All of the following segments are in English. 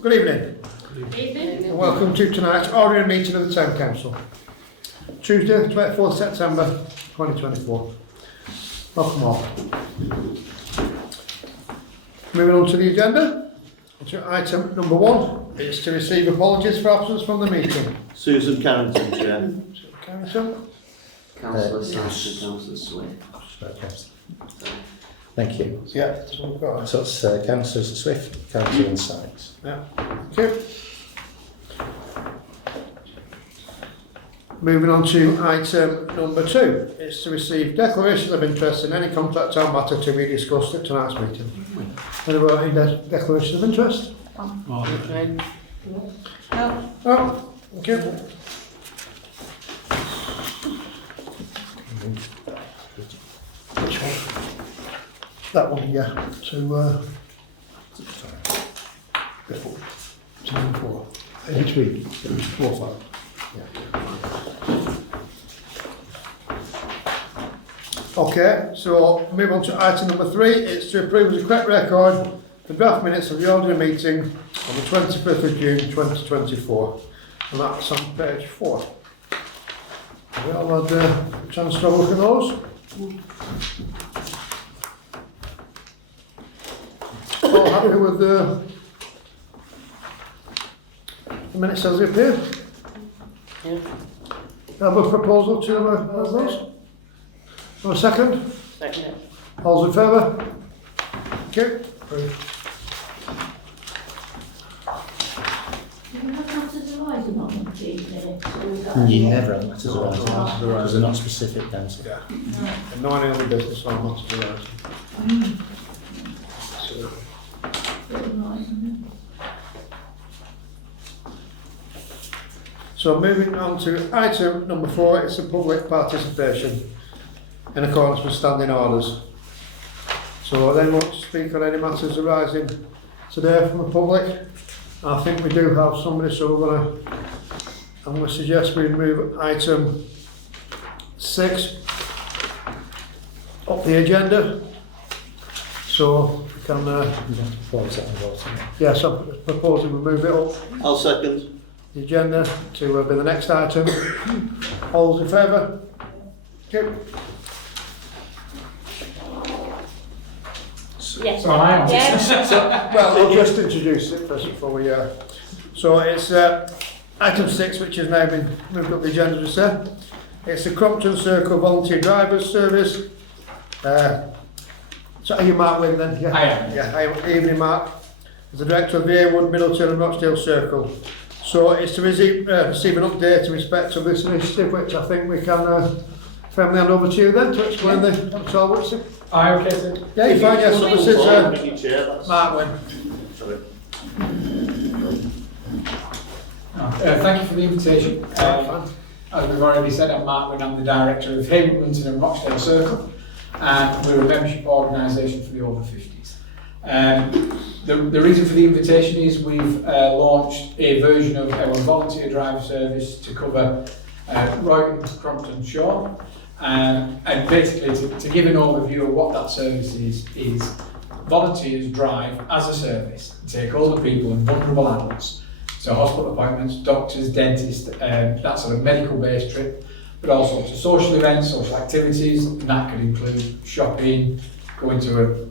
Good evening. Evening. And welcome to tonight's ordinary meeting of the Town Council. Tuesday, 24th September 2024. Welcome all. Moving on to the agenda. To item number 1 is to receive apologies for absence from the meeting. Susan Carrington, Chair. Councillor. Councillor Yes. Sash and Councillor Swift. Thank you. Yeah, that's what we've got. So it's Councillors Swift, County and Sykes. Yeah, thank you. Moving on to item number 2, it's to receive declarations of interest in any contract or matter to be discussed at tonight's meeting. Anybody declarations of interest? Oh, thank you. Which one? That one, yeah. To, this one. 2 and 4. Each week. 4 or 5. Okay, so move on to item number 3. It's to approve the correct record the draft minutes of the ordinary meeting on the 25th of June 2024. And that's on page 4. Have we all had a chance to have a look at those? All happy with the minutes as they appear? Yeah. Have a proposal to have those? Have a second? Second. All's in favour? Okay. Do we have matters arising on these minutes? You never have matters arising because they're not specific, then. So. Yeah. No. And no any other business or not to do So, so moving on to item number 4, it's the public participation in accordance with standing orders. So anyone want to speak on any matters arising today from the public? I think we do have somebody, so I'm going to suggest we move item 6 up the agenda. So we can, yes, I'm proposing we move it up I'll second. the agenda to be the next item. All those in favour? Okay. Yes. So am I on? Yes. Well, I'll just introduce it first before we. So it's item 6, which has now been moved up the agenda. To say it's the Crompton Circle Volunteer Drivers Service. So are you Mark Wynne then? Yeah. I am. Yeah. Hi, evening, Mark. As the director of the Airwood, Middleton and Rochdale Circle. So it's to receive an update in respect of this initiative, which I think we can firmly hand over to you then to explain the all what's it. I okay, sir? Yeah, you find yes. So this is Thank you, Chair. That's- Mark Wynne. Sorry. Thank you for the invitation. As we've already said, I'm Mark Wynne, I'm the director of Hayward, Middleton and Rochdale Circle, and we're a membership organisation for the over 50s. The reason for the invitation is we've launched a version of our volunteer driver service to cover Royton, Crompton, Shaw. And basically, to give an overview of what that service is volunteers drive as a service, take older people and vulnerable adults, so hospital appointments, doctors, dentists, that sort of medical-based trip, but also to social events, social activities, and that could include shopping, going to a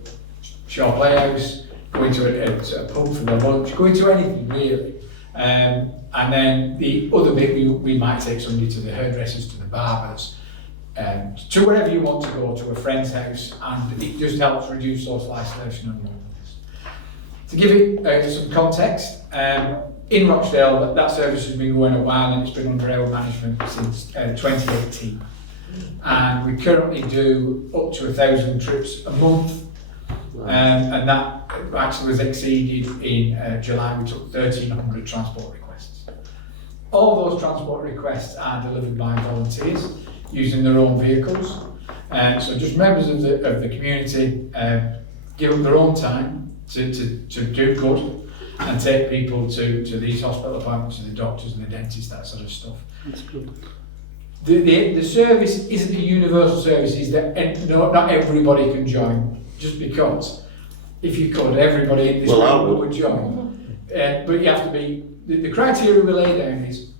Shaw Playhouse, going to a pub for their lunch, going to anything really. And then the other bit, we might take somebody to the hairdressers, to the barbers, to wherever you want to go, to a friend's house, and it just helps reduce social isolation and loneliness. To give it some context, in Rochdale, that service has been going a while and it's been under our management since 2018. And we currently do up to 1,000 trips a month, and that actually was exceeded in July. We took 1,300 transport requests. All those transport requests are delivered by volunteers using their own vehicles. So just members of the community give up their own time to do good and take people to these hospital appointments, to the doctors and the dentists, that sort of stuff. That's good. The service isn't a universal service, is that not everybody can join, just because if you could, everybody in this room would join. But you have to be, the criteria we lay down is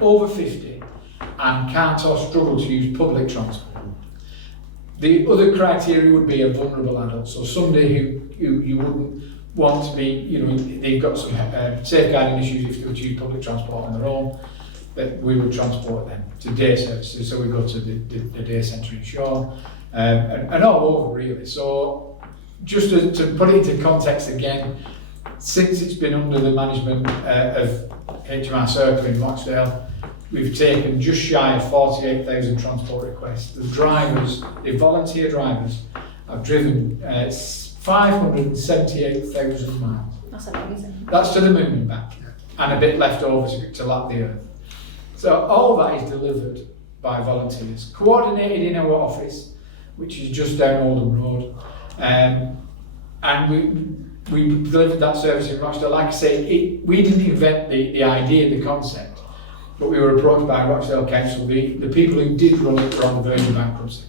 over 50 and can't or struggle to use public transport. The other criteria would be a vulnerable adult, so somebody who you wouldn't want to be, you know, they've got some safeguarding issues if they were to use public transport on their own, that we would transport them to day services, so we go to the day centre in Shaw, and all over really. So just to put it into context again, since it's been under the management of HMR Circle in Rochdale, we've taken just shy of 48,000 transport requests. The drivers, the volunteer drivers, have driven 578,000 miles. That's amazing. That's to the moon and back, and a bit left over to lap the earth. So all that is delivered by volunteers, coordinated in our office, which is just down Oldham Road, and we delivered that service in Rochdale. Like I say, we didn't invent the idea, the concept, but we were approached by Rochdale Council. The people who did run it were on the verge of bankruptcy,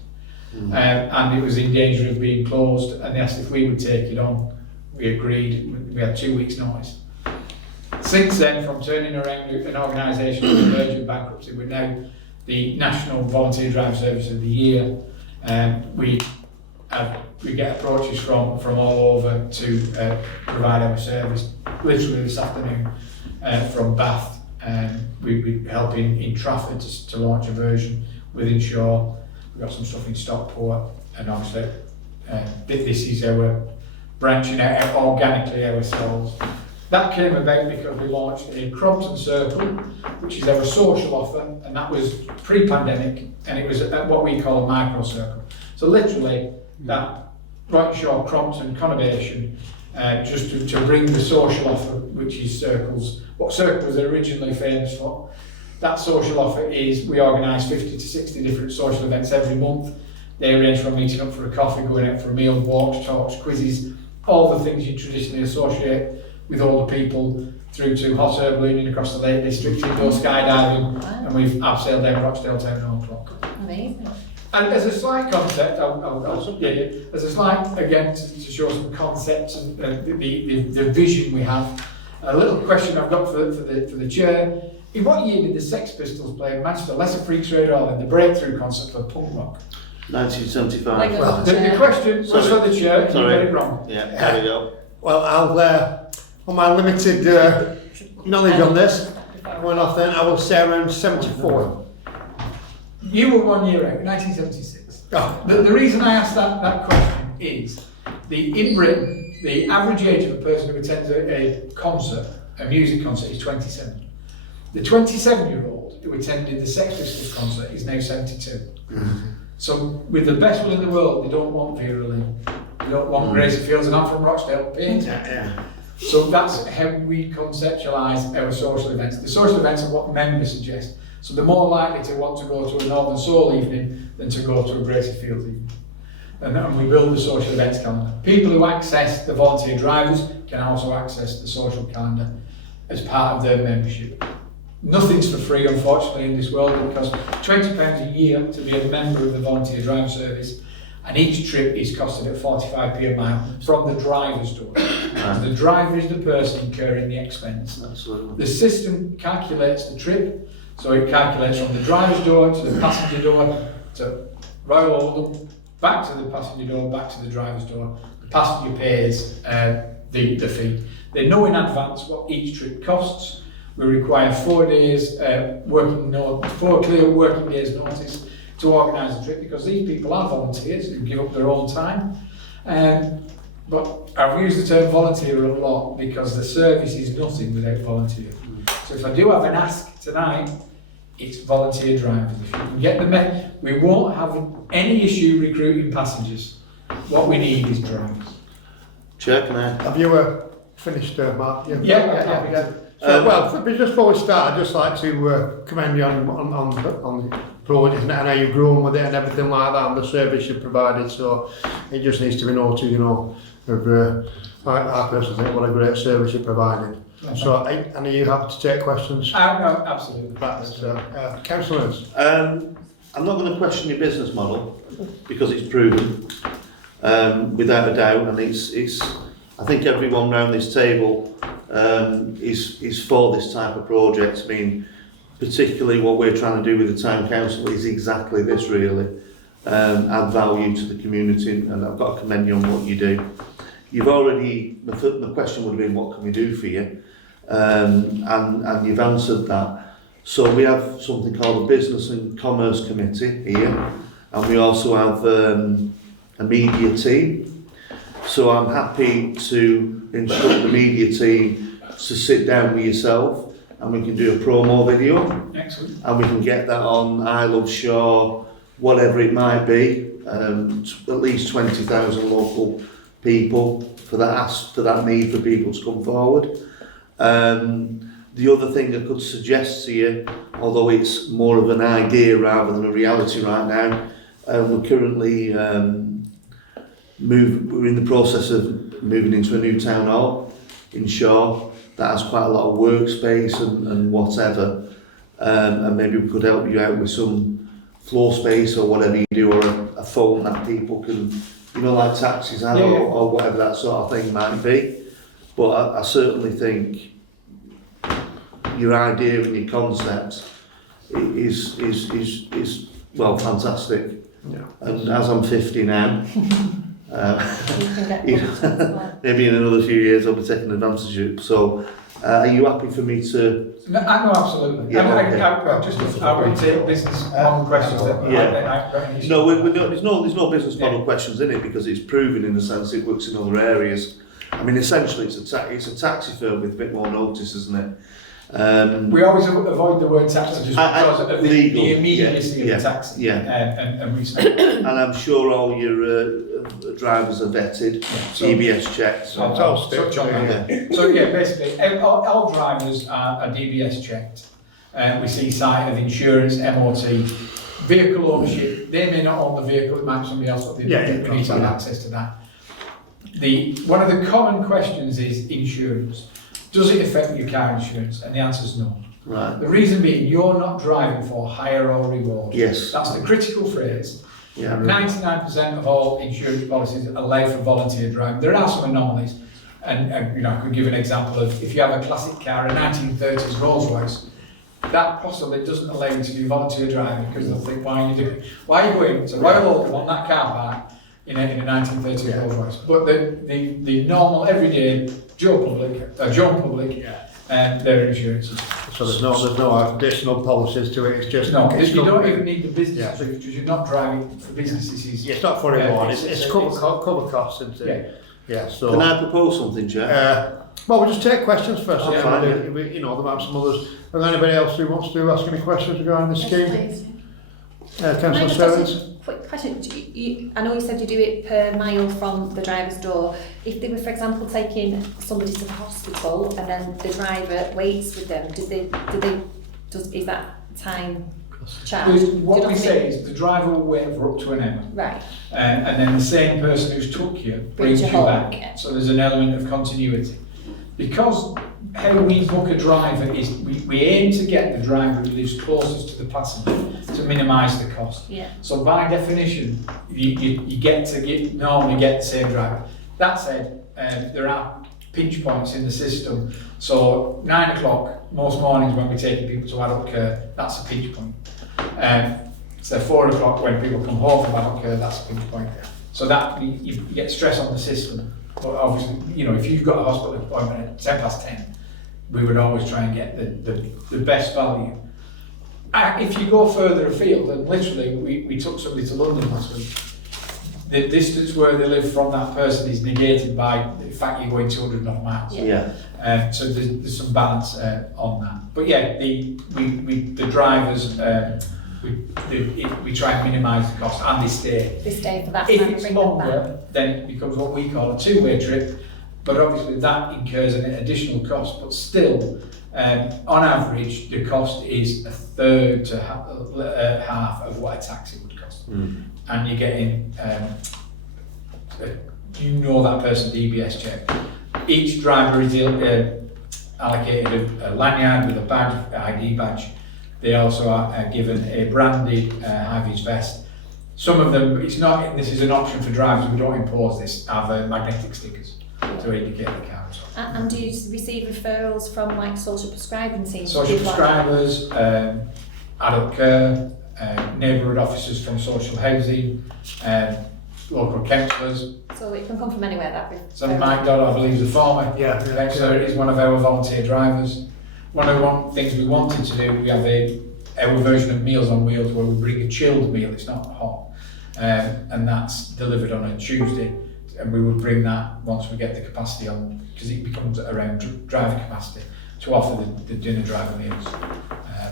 and it was in danger of being closed, and they asked if we would take it on. We agreed. We had 2 weeks' notice. Since then, from turning around an organisation on the verge of bankruptcy, we're now the National Volunteer Drive Service of the Year. We get approaches from all over to provide our service. Literally this afternoon from Bath, we're helping in Trafford to launch a version within Shaw. We've got some stuff in Stockport, and obviously this is our branching out organically ourselves. That came about because we launched a Crompton Circle, which is our social offer, and that was pre-pandemic, and it was at what we call a micro circle. So literally, that Brighton Shaw, Crompton conurbation, just to bring the social offer, which is circles, what Circle was originally famous for. That social offer is we organise 50 to 60 different social events every month. They range from meeting up for a coffee, going out for a meal, walks, talks, quizzes, all the things you traditionally associate with older people, through to hot air ballooning across the Lake District, indoor skydiving, and we've abseiled down Rochdale Town Hall Clock. Amazing. And as a slight concept, as a slight, again, to show some concepts and the vision we have, a little question I've got for the chair. In what year did the Sex Pistols play in Manchester Lesser Freaks Radio Hall in the breakthrough concert for punk rock? 1975. Well, the question was for the chair, and you got it wrong. Yeah, there we go. Well, I'll, on my limited knowledge on this, going off then, I will say around 74. You were 1 year out, 1976. Oh. The reason I asked that question is, in Britain, the average age of a person who attends a concert, a music concert, is 27. The 27-year-old who attended the Sex Pistols concert is now 72. So, with the best will in the world, they don't want Vera Lynn, they don't want Gracie Fields, and I'm from Rochdale, Paint. So that's how we conceptualise our social events. The social events are what members suggest. So they're more likely to want to go to a Northern Soul evening than to go to a Gracie Fields evening. And we build the social events calendar. People who access the volunteer drivers can also access the social calendar as part of their membership. Nothing's for free, unfortunately, in this world, because £20 a year to be a member of the volunteer driver service, and each trip is costed at 45p a mile from the driver's door. The driver is the person incurring the expense. Absolutely. The system calculates the trip, so it calculates from the driver's door to the passenger door to Royal Oldham, back to the passenger door, back to the driver's door. The passenger pays the fee. They know in advance what each trip costs. We require 4 days 4 clear working days notice to organise the trip, because these people are volunteers who give up their own time. But I've used the term volunteer a lot because the service is nothing without volunteers. So if I do have an ask tonight, it's volunteer drivers. If you can get them in, we won't have any issue recruiting passengers. What we need is drivers. Chair, can I? Have you finished, Mark? Yeah. So, well, just before we start, I'd just like to commend you on the project and how you've grown with it and everything like that, and the service you've provided. So it just needs to be noted, of I personally think what a great service you're providing. So, and are you happy to take questions? No, absolutely. That's councillors. I'm not going to question your business model because it's proven, without a doubt, and it's. I think everyone round this table is for this type of project. I mean, particularly what we're trying to do with the town council is exactly this really, add value to the community, and I've got to commend you on what you do. You've already, the question would have been what can we do for you, and you've answered that. So we have something called a Business and Commerce Committee here, and we also have a media team. So I'm happy to instruct the media team to sit down with yourself and we can do a promo video. Excellent. And we can get that on I Love Shaw, whatever it might be, at least 20,000 local people for that need for people to come forward. The other thing I could suggest to you, although it's more of an idea rather than a reality right now, we're currently we're in the process of moving into a new town hall in Shaw that has quite a lot of workspace and whatever, and maybe we could help you out with some floor space or whatever you do, or a phone that people can, you know, like taxis have, or whatever that sort of thing might be. But I certainly think your idea and your concept is well, fantastic. Yeah. And as I'm 50 now, You can get well. maybe in another few years I'll be taking advantage of it. So, are you happy for me to? No, absolutely. Yeah, I okay. I would take business model questions that Yeah. No, there's no business model questions in it because it's proven in the sense it works in other areas. I mean, essentially, it's a taxi firm with a bit more notice, isn't it? We always avoid the word taxi just because of the immediacy yeah, of the taxi. yeah. And respect. And I'm sure all your drivers are vetted, So- DBS checked. So it's all stitched on Yeah. it. So yeah, basically, all drivers are DBS checked. We see site of insurance, MOT, vehicle ownership. They may not own the vehicle; it might be somebody else. But we need to have access to that. One of the common questions is insurance. Does it affect your car insurance? And the answer is no. Right. The reason being, you're not driving for hire or reward. Yes. That's the critical phrase. Yeah. 99% of all insurance policies allow for volunteer driving. There are some anomalies, and you know, I could give an example of if you have a classic car, a 1930s Rolls Royce, that possibly doesn't allow you to do volunteer driving because they'll think, why are you going to Royal Oak on that car park in a 1930s Rolls Royce? But the normal everyday Joe Public, their insurances. So there's no additional policies to it. It's just No, it's you don't covered. even need the business Yeah. because you're not driving for businesses. Yeah, it's not for everyone. It's it's- cover it's- cover costs, isn't it? Yeah. So. Can I propose something, Chair? Well, we'll just take questions first. Yeah, and fine, then you know, there might be some others. Is there anybody else who wants to ask any questions regarding the scheme? Please. Councillor Can I just Stevens? ask a quick question? I know you said you do it per mile from the driver's door. If they were, for example, taking somebody to the hospital and then the driver waits with them, is that time charged? What we say is the driver will wait for up to an hour. Right. And then the same person who's took you brings you you home, back. yeah. So there's an element of continuity. Because how we book a driver is we aim to get the driver who lives closest to the passenger to minimise the cost. Yeah. So by definition, you normally get the same driver. That said, there are pinch points in the system. So 9 o'clock, most mornings when we're taking people to adult care, that's a pinch point. So 4 o'clock when people come home from adult care, that's a pinch point. So that you get stress on the system. But obviously, you know, if you've got a hospital appointment at 10:10, we would always try and get the best value. If you go further afield, and literally we took somebody to London last week, the distance where they live from that person is negated by the fact you're going 200 odd miles. Yeah. So there's some balance on that. But yeah, the drivers, we try and minimise the cost and they stay. They stay for that If time and it's bring them back. longer, then it becomes what we call a two-way trip, but obviously that incurs an additional cost, but still, on average, the cost is a third to half of what a taxi would cost. And you're getting, you know that person DBS check. Each driver is allocated a lanyard with a badge, ID badge. They also are given a branded high-vis vest. Some of them, it's not, this is an option for drivers, we don't impose this, have magnetic stickers. to indicate the council. And do you receive referrals from like social prescribing teams? Social People like that? prescribers, adult care, neighbourhood officers from social housing, local councillors. So it can come from anywhere, that So Mike Dodd, I believe, is a former Yeah. councillor, is one of our volunteer drivers. One of the things we wanted to do, we have our version of Meals on Wheels where we bring a chilled meal, it's not hot, and that's delivered on a Tuesday, and we would bring that once we get the capacity on, because it becomes around driver capacity, to offer the dinner driver meals,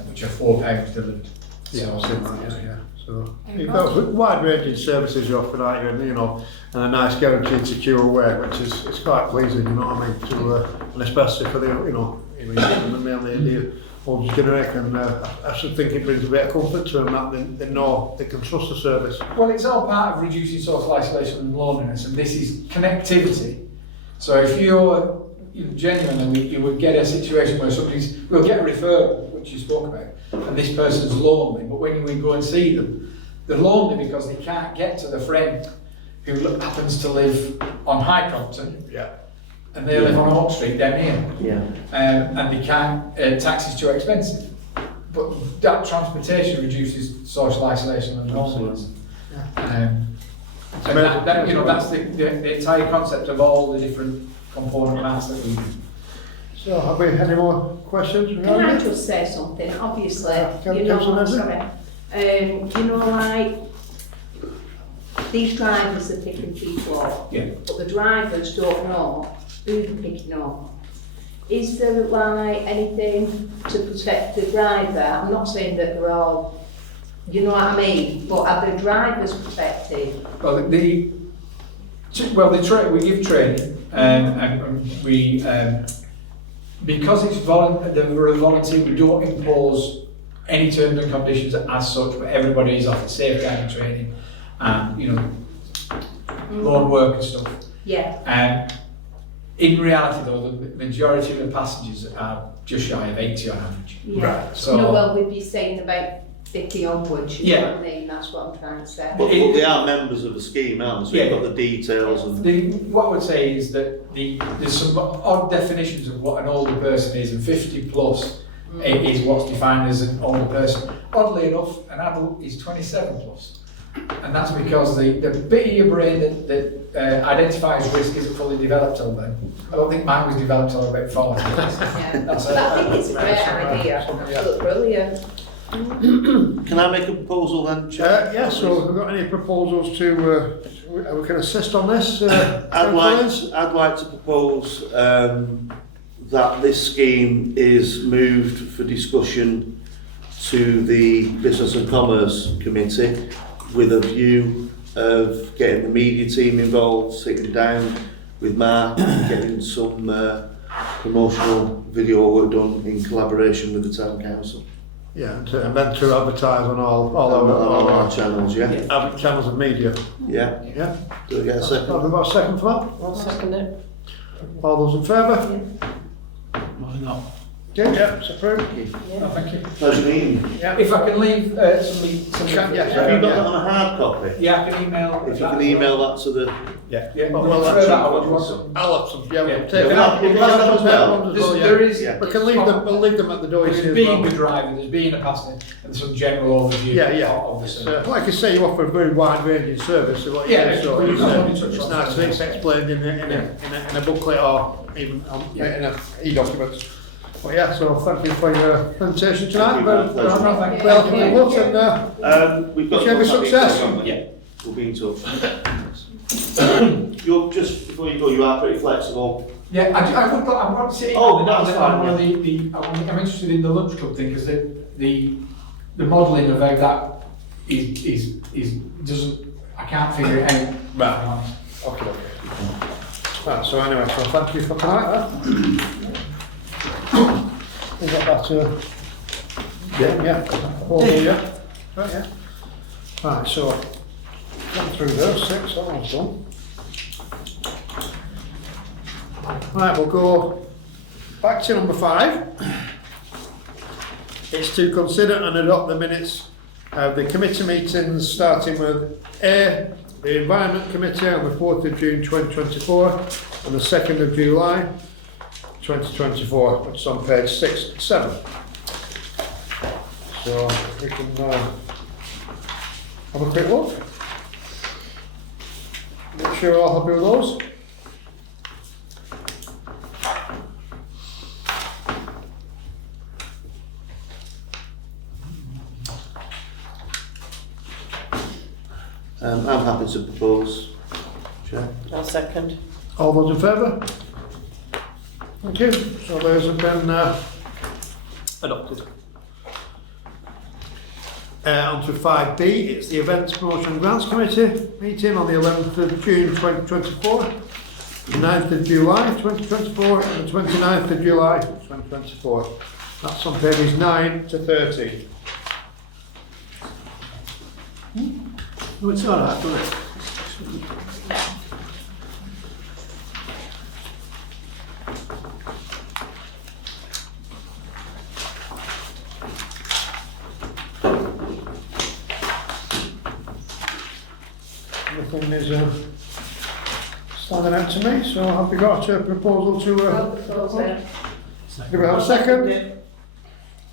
which are £4 delivered. Yeah, So- I've seen that, yeah. So you've got wide ranging services you offer, aren't you? And you know, and a nice guaranteed secure way, which is it's quite pleasing, you know what I mean? To and especially for the mainly the older generation. I should think it brings a bit of comfort to them that they know they can trust the service. Well, it's all part of reducing social isolation and loneliness, and this is connectivity. So if you're genuinely, you would get a situation where we'll get a referral, which you spoke about, and this person's lonely, but when we go and see them, they're lonely because they can't get to the friend who happens to live on High Crompton, Yeah. and they live on Oak Street down here. Yeah. And they can't, taxi's too expensive. But that transportation reduces social isolation and loneliness. And that's the entire concept of all the different component parts that we do. So have we any more questions? Can regarding I it? just say something? Obviously, Councillor Nesbitt? sorry. Like, these drivers are picking people up, Yeah. but the drivers don't know who they're picking up. Is there like anything to protect the driver? I'm not saying that they're all, you know what I mean, but are the drivers protected? Well, we give training, and we because it's we're a volunteer, we don't impose any terms and conditions as such, but everybody is offered safeguarding training and road work and stuff. Yeah. In reality, though, the majority of the passengers are just shy of 80 on average. Yeah. So No, well, we'd be saying about 50 onwards, you know Yeah. what I mean? That's what I'm trying to say. But they are members of the scheme, aren't they? So you've got the details and what I would say is that there's some odd definitions of what an older person is, and 50 plus is what's defined as an older person. Oddly enough, an adult is 27 plus. And that's because the bit of your brain that identifies risk isn't fully developed till then. I don't think mine was developed till about 40. Yeah. That's But I think it's a great idea. Absolutely brilliant. can I make a proposal then, Chair? Yeah, so have we got any proposals to, we can assist on this? I'd like to propose that this scheme is moved for discussion to the Business and Commerce Committee with a view of getting the media team involved, sitting down with Mark, getting some promotional video work done in collaboration with the Town Council. Yeah, and then to advertise on all On our our channels, yeah? channels of media. Yeah. Yeah. Do I get a second? Have we got a second for that? I'll second it. All those in favour? Why not? Okay, yeah, it's approved. No, thank you. Pleasure meeting you. Yeah. If I can leave some Yeah. Have you got that on a hard copy? Yeah, I can email. If you can email that to the... Yeah. Yeah, Well, well, that's- that, or do you want some? I'll have some, yeah, Yeah. we'll take Yeah, that. we'll have them as well. Ones as well, yeah. There is, Yeah. We can leave them, we'll leave them at the door, you see, there's as being well. the driver, there's being a passenger, and some general overview Yeah, yeah. of the It's, service. like I say, you offer a very wide ranging service, so what you Yeah, do, so it's- it's, I wanted to touch it's on nice, that. it's explained in a booklet or even in a e-document. Well, yeah, so thank you for your presentation tonight. Thank you, Well, pleasure. No, thank you. well, much, and We've got Wish you every contact success. details, haven't we? Yeah. We'll be in touch. You're just before you go, you are pretty flexible. Yeah, I want to say, Oh, that's fine, I'm interested in the lunch club thing, because the modelling of how that is doesn't, I can't figure it out. Right. Okay. Right, so anyway, so thank you for tonight. Is that yeah. All here, yeah. Right, yeah. Right, so gone through those 6, that one's done. Right, we'll go back to number 5. It's to consider and adopt the minutes of the committee meetings starting with A, the Environment Committee on the 4th of June 2024 and the 2nd of July 2024, which is on page 6 and 7. So we can have a quick look. Make sure we're all happy with those. I'm happy to propose, Chair. I'll second. All those in favour? Thank you. So those have been adopted. On to 5B, it's the Events Promotion and Grants Committee meeting on the 11th of June 2024, the 9th of July 2024 and the 29th of July 2024. That's on pages 9 to 13. No, it's all right, don't it? Nothing is standing out to me, so have we got a proposal to... do we have a second?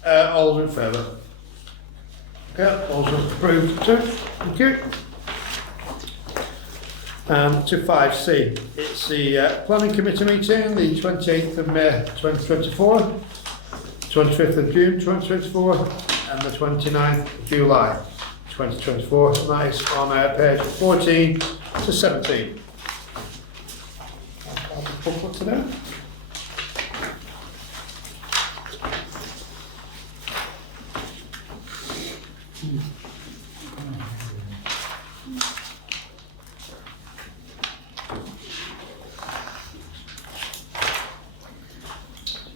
All those in favour? Okay, all those approved too. Thank you. To 5C, it's the Planning Committee meeting, the 28th of May 2024, 25th of June 2024 and the 29th of July 2024, and that is on page 14 to 17. I'll have the booklet today.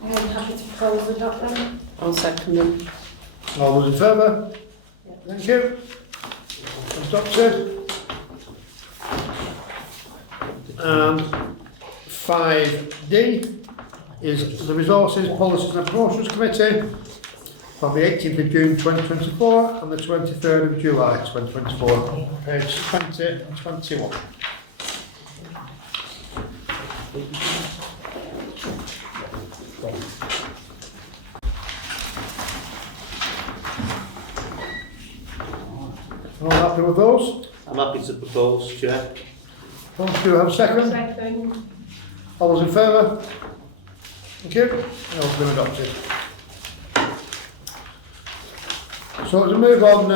I'm happy to propose the document. I'll second them. All those in favour? Thank you. Adopted. 5D is the Resources, Policies and Promotions Committee from the 18th of June 2024 and the 23rd of July 2024, page 20 and 21. All happy with those? I'm happy to propose, Chair. Do you have a second? Second. All those in favour? Thank you. All been adopted. So to move on,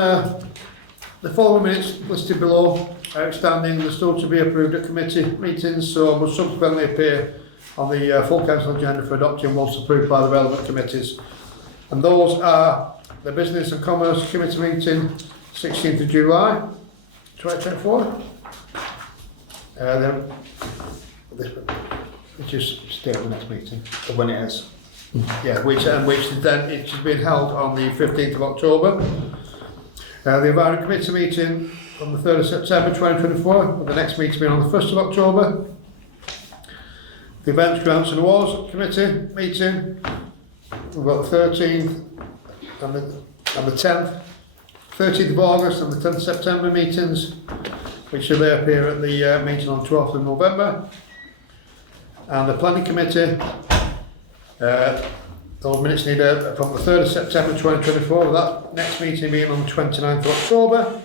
the following minutes listed below are outstanding and still to be approved at committee meetings, so will subsequently appear on the full council agenda for adoption once approved by the relevant committees. And those are the Business and Commerce Committee meeting, 16th of July 2024. Then which is still the next meeting, or when it is. Yeah, which then it has been held on the 15th of October. The Environment Committee meeting on the 3rd of September 2024, with the next meeting being on the 1st of October. The Events, Grants and Awards Committee meeting, we've got the 13th and the 10th, 13th of August and the 10th of September meetings, which will appear at the meeting on 12th of November. And the Planning Committee, those minutes need from the 3rd of September 2024, with that next meeting being on the 29th of October.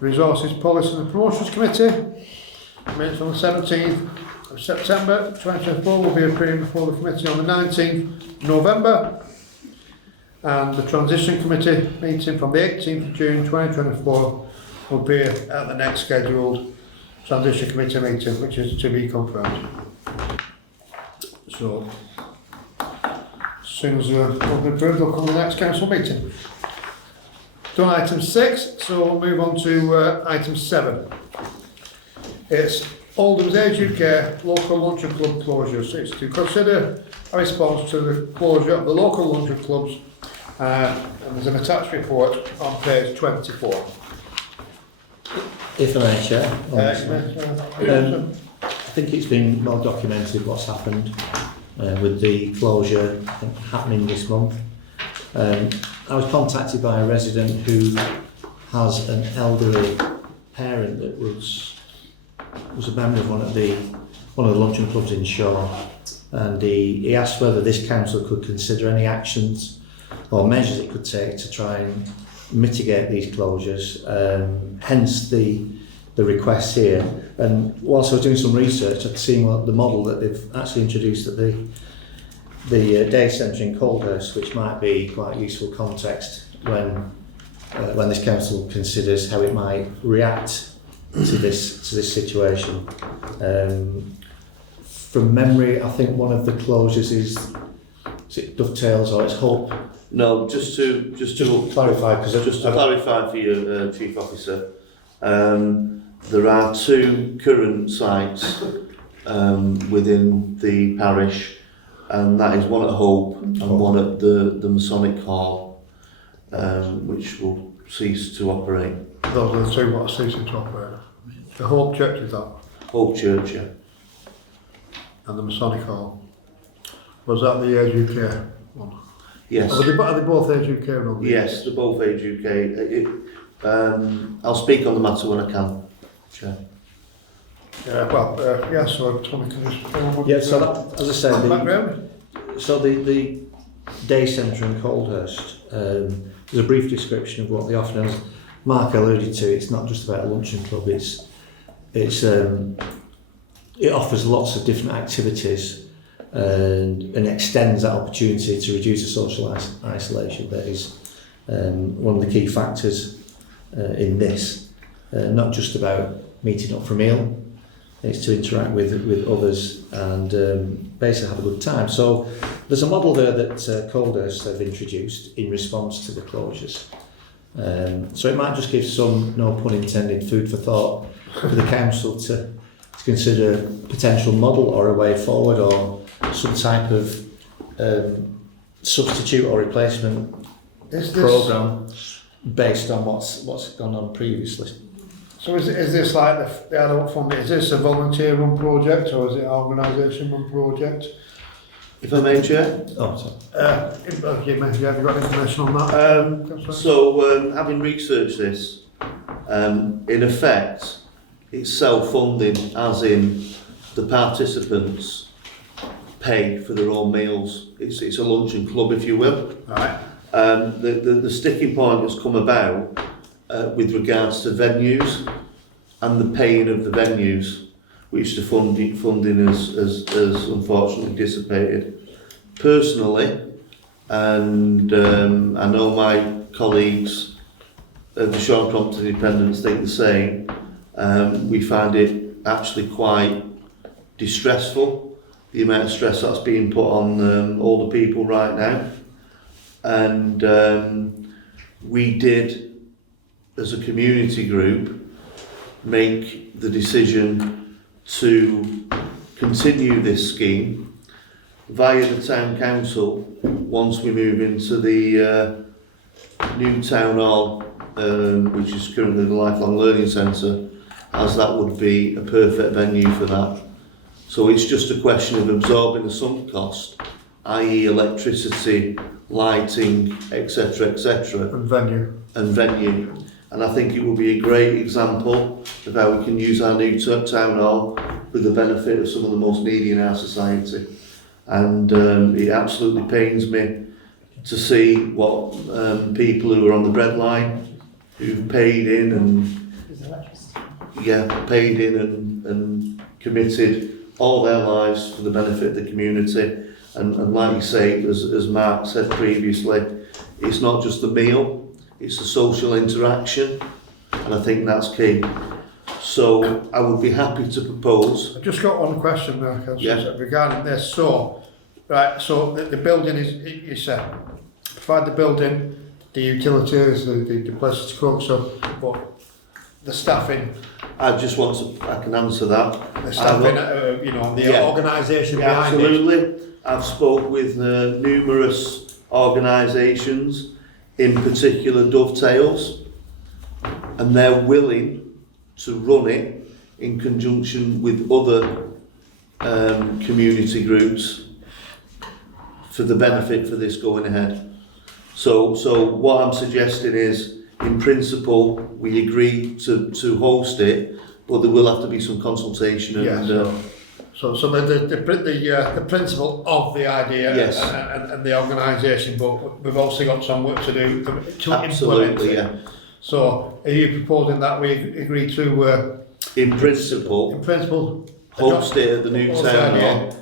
Resources, Policies and Promotions Committee, minutes on the 17th of September 2024 will be appearing before the committee on the 19th of November. And the Transition Committee meeting from the 18th of June 2024 will be at the next scheduled Transition Committee meeting, which is to be confirmed. So, as soon as we'll be approved, they'll come to the next council meeting. Done item 6, so we'll move on to item 7. It's Oldham's Age UK local luncheon club closures. It's to consider a response to the closure of the local luncheon clubs, and there's an attached report on page 24. If I may, Chair. I think it's been well documented what's happened with the closure happening this month. I was contacted by a resident who has an elderly parent that was a member of one of the luncheon clubs in Shaw, and he asked whether this council could consider any actions or measures it could take to try and mitigate these closures. Hence the request here. And whilst I was doing some research, I'd seen the model that they've actually introduced at the day centre in Coldhurst, which might be quite useful context when this council considers how it might react to this situation. From memory, I think one of the closures is it Dovetails or it's Hope? No, just to Clarify, because just to clarify for you, Chief Officer, there are 2 current sites within the parish, and that is one at Hope and one at the Masonic Hall, which will cease to operate. Those are the 2 what are ceasing to operate. The Hope Church is that, Hope Church, yeah. and the Masonic Hall. Was that the Age UK one? Yes. Are they both Age UK or Yes, they're both Age UK. I'll speak on the matter when I can, Chair. Yeah, so Tommy can just... yeah, so that, as I said, background? so the day centre in Coldhurst, there's a brief description of what they offer. As Mark alluded to, it's not just about a luncheon club, it offers lots of different activities and extends that opportunity to reduce the social isolation that is one of the key factors in this. Not just about meeting up for a meal, it's to interact with others and basically have a good time. So there's a model there that Coldhurst have introduced in response to the closures. So it might just give some, no pun intended, food for thought for the council to consider a potential model or a way forward, or some type of substitute or replacement programme based on what's gone on previously. So is this like the adult funding, is this a volunteer run project or is it an organisation run project? If I may, Chair? Oh, sorry. Have you got information on that? So, having researched this, in effect, it's self-funding, as in the participants pay for their own meals. It's a luncheon club, if you will. Right. The sticking point has come about with regards to venues and the paying of the venues, which the funding has unfortunately dissipated. Personally, and I know my colleagues at the Sean Crompton Independents think the same, we find it actually quite distressful, the amount of stress that's being put on older people right now. And we did, as a community group, make the decision to continue this scheme via the town council once we move into the new town hall, which is currently the Lifelong Learning Centre, as that would be a perfect venue for that. So it's just a question of absorbing the sunk cost, i.e. electricity, lighting, etc., etc. And venue. And I think it will be a great example of how we can use our new town hall for the benefit of some of the most needy in our society. And it absolutely pains me to see what people who are on the breadline, who've paid in and committed all their lives for the benefit of the community. And like you say, as Mark said previously, it's not just the meal, it's the social interaction, and I think that's key. So I would be happy to propose. I've just got one question there, Yeah. regarding this. So the building is, you said, provide the building, the utilities, the places to cook, so, but the staffing, I can answer that. the staffing, the organisation Yeah, behind it. absolutely. I've spoke with numerous organisations, in particular Dovetails, and they're willing to run it in conjunction with other community groups for the benefit for this going ahead. So what I'm suggesting is, in principle, we agree to host it, but there will have to be some consultation and So the principle of the idea Yes. and the organisation, but we've also got some work to do to implement absolutely, it. yeah. So are you proposing that we agree to, In principle, in principle, host it at the new host town it, hall.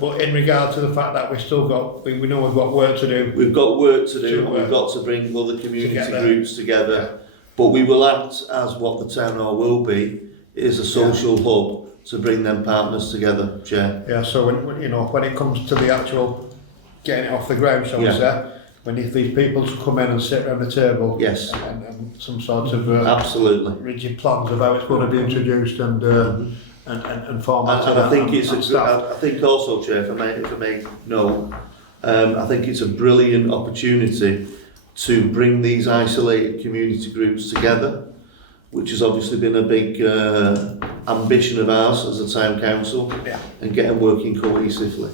but in regard to the fact that we've still got, we know we've got work to do. We've got work to do, To, and we've got to bring other community together. groups together. But we will act as what the town hall will be, is a social hub to bring them partners together, Chair. Yeah, so when you know, when it comes to the actual getting it off the ground, shall we Yeah. say, when if these people to come in and sit around the table, Yes. and some sort of Absolutely. rigid plans of how it's going to be introduced and formatted. And I think it's and staffed. I think also, Chair, if I may know, I think it's a brilliant opportunity to bring these isolated community groups together, which has obviously been a big ambition of ours as a town council, Yeah. and get them working cohesively.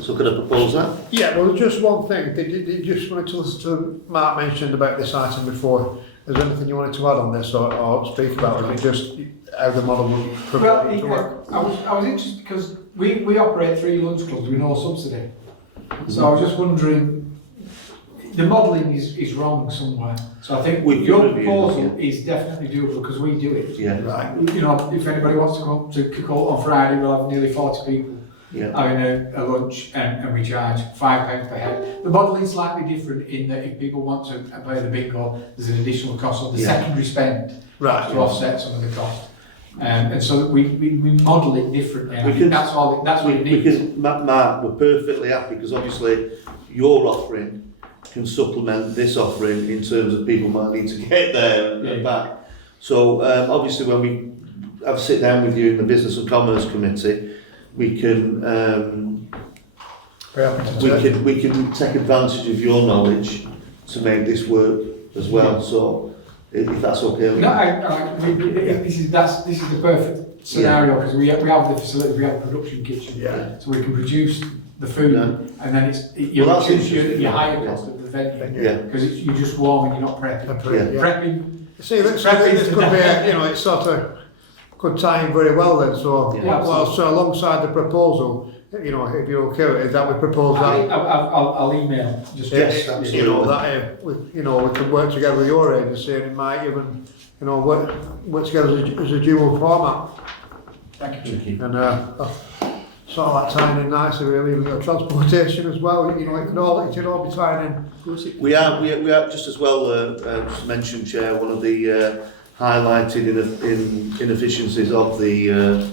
So could I propose that? Yeah, well, just one thing. Did you just wanted to listen to Mark mentioned about this item before? Is there anything you wanted to add on this or speak about? Is it just how the model would Well, propose to work? I was interested because we operate 3 lunch clubs with no subsidy. So I was just wondering, the modelling is wrong somewhere. So I think We could your review it, proposal is definitely doable because we do it. Yeah. Right. You know, if anybody wants to come to Cook on Friday, we'll have nearly 40 people Yeah. having a lunch and we charge £5 per head. The modelling's slightly different in that if people want to play the bingo, there's an additional cost on the Yeah. secondary spend Right. to offset some of the cost. And so we model it differently. I We think can- that's all. That's what it needs. Because Mark, we're perfectly happy because obviously your offering can supplement this offering in terms of people might need to get there and back. So obviously when we have a sit down with you in the Business and Commerce Committee, we can Very happy to take. we can take advantage of your knowledge to make this work as well. So if that's okay with you. This is the perfect scenario because we have the facility, we have a production kitchen, Yeah. so we can produce the food, Yeah. and then you Well, that's reduce interesting. your higher cost of the venue Yeah. because you're just warming, you're not prepping. Yeah. Prepping. See, this could be, it's sort of could tie in very well then. So, Yeah. well, so alongside the proposal, if you're okay with it, that we propose that. I'll email just. Yes, yeah. absolutely. That we can work together with your agency and it might even, work together as a dual format. Thank you. And sort of like tying in nicely, really, with the transportation as well. It could all be tying in. We are just as well, just mentioned, Chair, one of the highlighted inefficiencies of the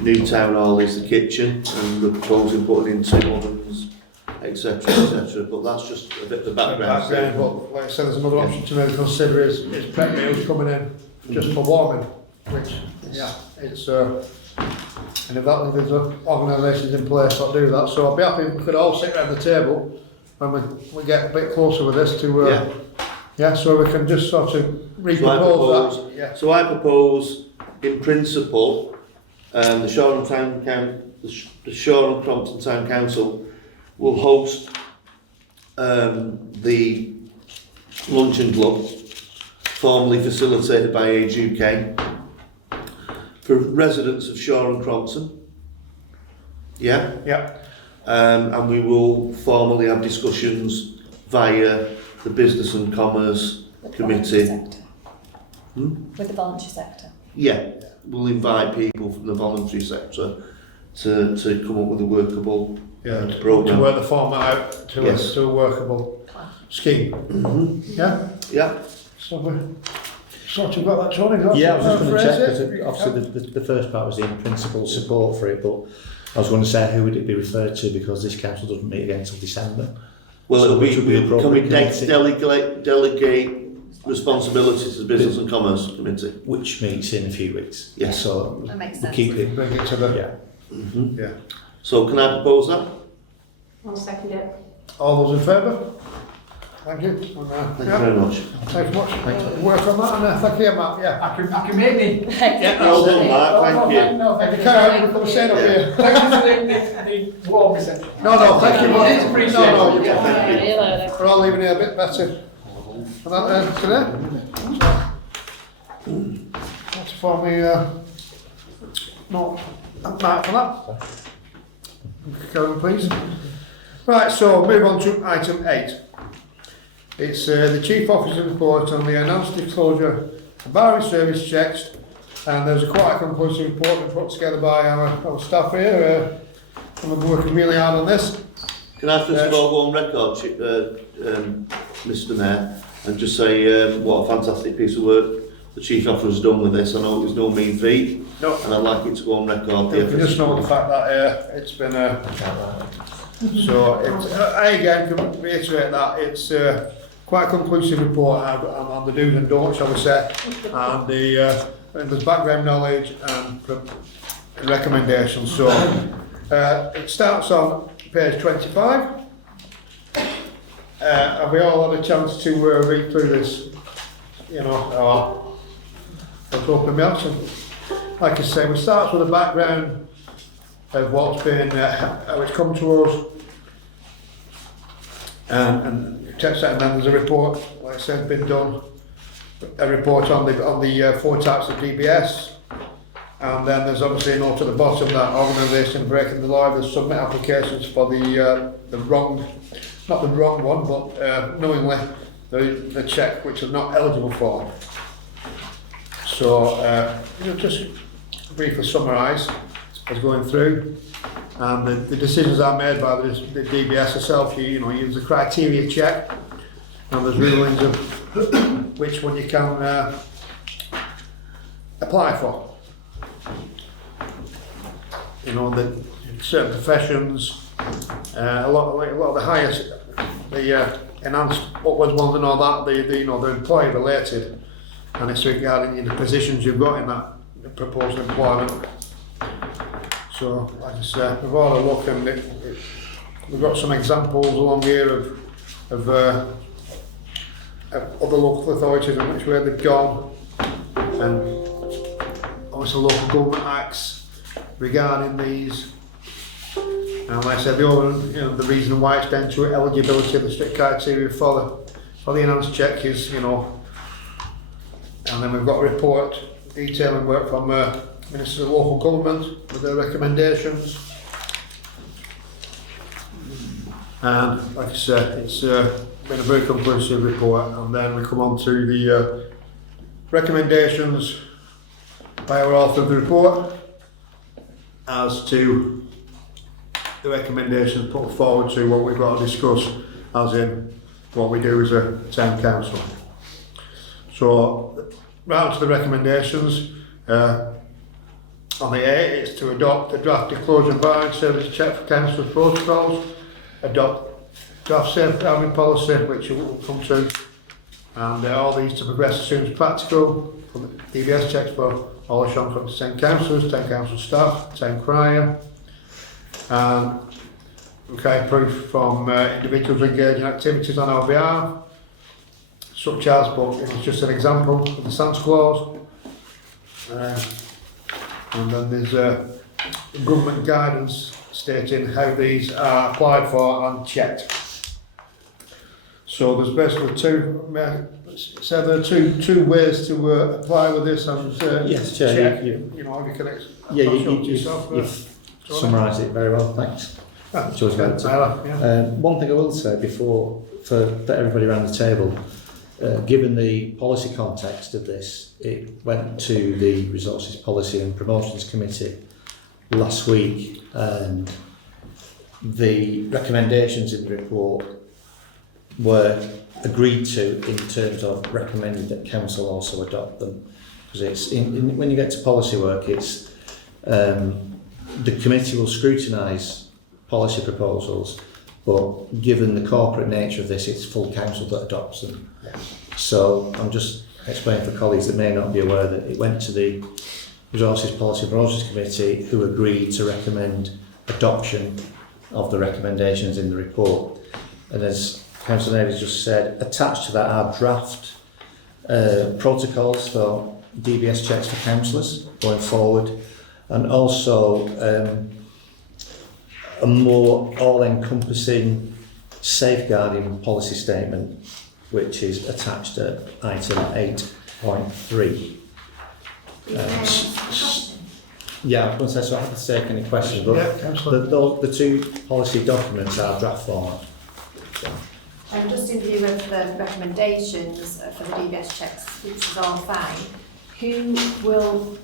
new town hall is the kitchen, and we're proposing putting in 2 ovens, etc., etc. But that's just a bit of the background. But like I said, there's another option to maybe consider is prep meals coming in just for warming, which, it's, and if there's organisations in place that do that, so I'd be happy if we could all sit around the table when we get a bit closer with this to, so we can just sort of repropose that. Yeah. So I propose, in principle, the Shoreham Crompton Town Council will host the luncheon club, formerly facilitated by Age UK, for residents of Shoreham Crompton. Yeah? Yeah. And we will formally have discussions via the Business and Commerce With the Committee. voluntary sector. With the voluntary sector. Yeah, we'll invite people from the voluntary sector to come up with a workable To programme. work the format out to, Yes. to a workable scheme. Yeah. Yeah, So we've sort of got that, Tony. Yeah, I was just going to Phrase check, it. because obviously the first part was in principle support for it, but I was going to say who would it be referred to, because this council doesn't meet again until December. well, So it'll which would be can we appropriate delegate responsibility to the Business and Commerce Committee? which meets in a few weeks. Yes. So That makes we sense. keep it. Bring it to the, Yeah. yeah. So can I propose that? I'll second it. All those in favour? Thank you. And, Thank you yeah, very much. thanks much. Work on that, and thank you, Matt. Yeah. I can make me. Well done, Mark, thank you. No, If thank you you. can't, we come stand up Yeah. here. Thank you for the warm reception. No, thank you. It's No, appreciated. no, Yeah, thank you. we're all leaving here a bit better. that today. That's for me, not mark for that. Karen, please. Right, so move on to item 8. It's the Chief Officer's report on the enhanced disclosure of barring service checks, and there's quite a conclusive report put together by our staff here. And we're working really hard on this. Can I first of all go on record, Mr Mayor, and just say what a fantastic piece of work the Chief Officer has done with this. I know it was no mean feat, No. and I'd like it to go on record. You can just know the fact that it's been so I again can reiterate that it's quite a conclusive report on the do's and don'ts, shall we say, and there's background knowledge and recommendations. So it starts on page 25. Have we all had a chance to read through this? You know, let's open the option. Like I say, we start with a background of what's been, how it's come to us, and text that, and then there's a report, like I said, been done, a report on the 4 types of DBS, and then there's obviously a note at the bottom that organisation breaking the law will submit applications for the wrong, not the wrong one, but knowingly the check which is not eligible for. So just briefly summarise as going through, and the decisions are made by the DBS itself. You know, use the criteria check, and there's rulings of which one you can apply for. You know, the certain professions, a lot of the highest, the enhanced upwards ones and all that, you know, they're employee related, and it's regarding the positions you've got in that proposed employment. So, like I said, we've all a look, and we've got some examples along here of other local authorities and which way they've gone, and obviously local government acts regarding these. And like I said, the reason why it's down to eligibility of the strict criteria for the enhanced check is, you know, and then we've got a report detailing work from Minister of Local Government with their recommendations. And like I said, it's been a very conclusive report, and then we come on to the recommendations by our author of the report as to the recommendations put forward to what we've got to discuss, as in what we do as a town council. So, round to the recommendations. On the A, it's to adopt a draft disclosure and barring service check for council's protocols, adopt draft safeguarding policy, which will come to, and all these to progress as soon as practical. For the DBS checks for all shown from town councillors, town council staff, town crier, and okay, proof from individuals engaging in activities on our behalf, such as, but it was just an example of the Santa Claus. And then there's government guidance stating how these are applied for and checked. So there's basically two ways to apply with this and Yes, Chair, check. You know, you can you've summarised it very well, thanks. George one thing I will say before, for everybody around the table, given the policy context of this, it went to the Resources Policy and Promotions Committee last week, and the recommendations in the report were agreed to in terms of recommending that council also adopt them, because it's when you get to policy work, it's the committee will scrutinise policy proposals, but given the corporate nature of this, it's full council that adopts them. Yeah. So I'm just explaining for colleagues that may not be aware that it went to the Resources Policy and Promotions Committee, who agreed to recommend adoption of the recommendations in the report. And as Councillor Naylor just said, attached to that are draft protocols for DBS checks for councillors going forward, and also a more all-encompassing safeguarding policy statement which is attached to item 8.3. Yeah, I was going to say, so I have to take any questions, but Yeah, councillor. the two policy documents are draft format. Just in view of the recommendations for the DBS checks, which is all fine, who will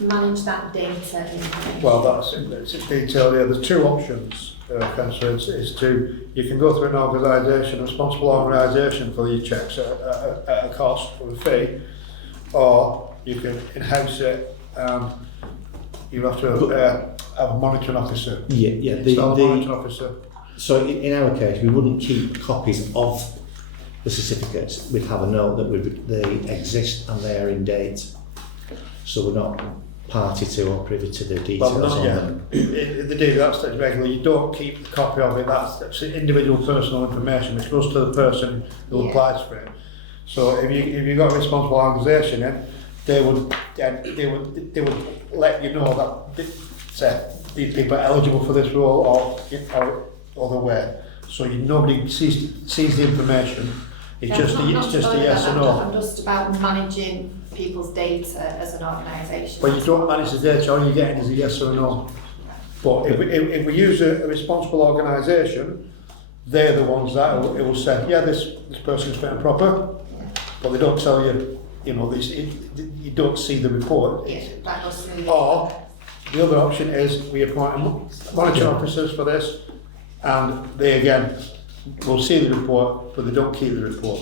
manage that data information? Well, it's in detail there. There's two options, councillor. Is to, you can go through an organisation, a responsible organisation for your checks at a cost, for a fee, or you can in-house it and you have to have a monitoring officer. Yeah, Install a monitoring officer. So in our case, we wouldn't keep copies of the certificates. We'd have a note that they exist and they are in date. So we're not party to or privy to the details Well, on yeah, them. they do that stage regularly. You don't keep the copy of it. That's individual personal information which goes to the person who applies for it. So if you got a responsible organisation in, they would let you know that say these people are eligible for this role or other way. So nobody sees the information. It's just a yes or no. I'm just about managing people's data as an organisation. But you don't manage the data, all you're getting is a yes or a no. But if we use a responsible organisation, they're the ones that it will say, yeah, this person's fit and proper, but they don't tell you, you don't see the report. Yeah, that goes through. Or the other option is we appoint monitoring officers for this, and they again will see the report, but they don't keep the report.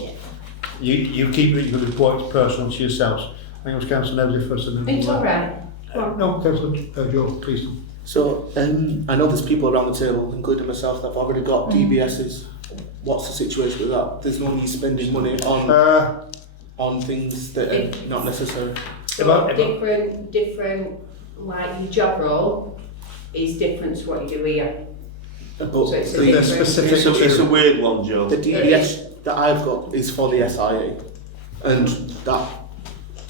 You keep the report, it's personal to yourselves. I think it was Councillor Neville first and then... It's all right. No, Councillor Joe, please. So, I know there's people around the table, including myself, that have already got DBSs. What's the situation with that? There's no need spending money on things that are not necessary. So different, like your job role is different to what you do here. But So it's a the, different- specific It's a weird one, Joe. the DBS that I've got is for the SIA, and that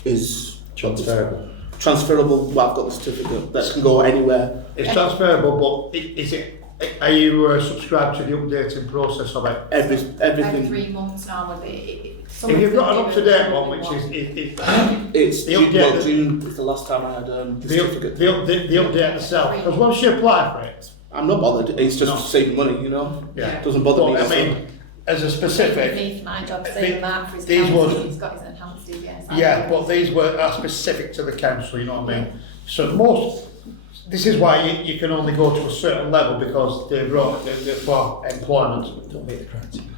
is Transferable. transferable. Well, I've got the certificate that can go anywhere. It's transferable, but are you subscribed to the updating process of it? Every Everything. 3 months now would be. If you've got an up-to-date one, which is It's The June, update- well, June is the last time I had the certificate. the update itself, because once you apply for it, I'm not bothered. It's just No. saving money, yeah. It doesn't bother me. But I so- mean, as a specific, Me for my job, saying that for his these council, would- he's got his enhanced DBS. yeah, but these are specific to the council, you know what I mean? So this is why you can only go to a certain level because they're for employment. Don't meet the criteria.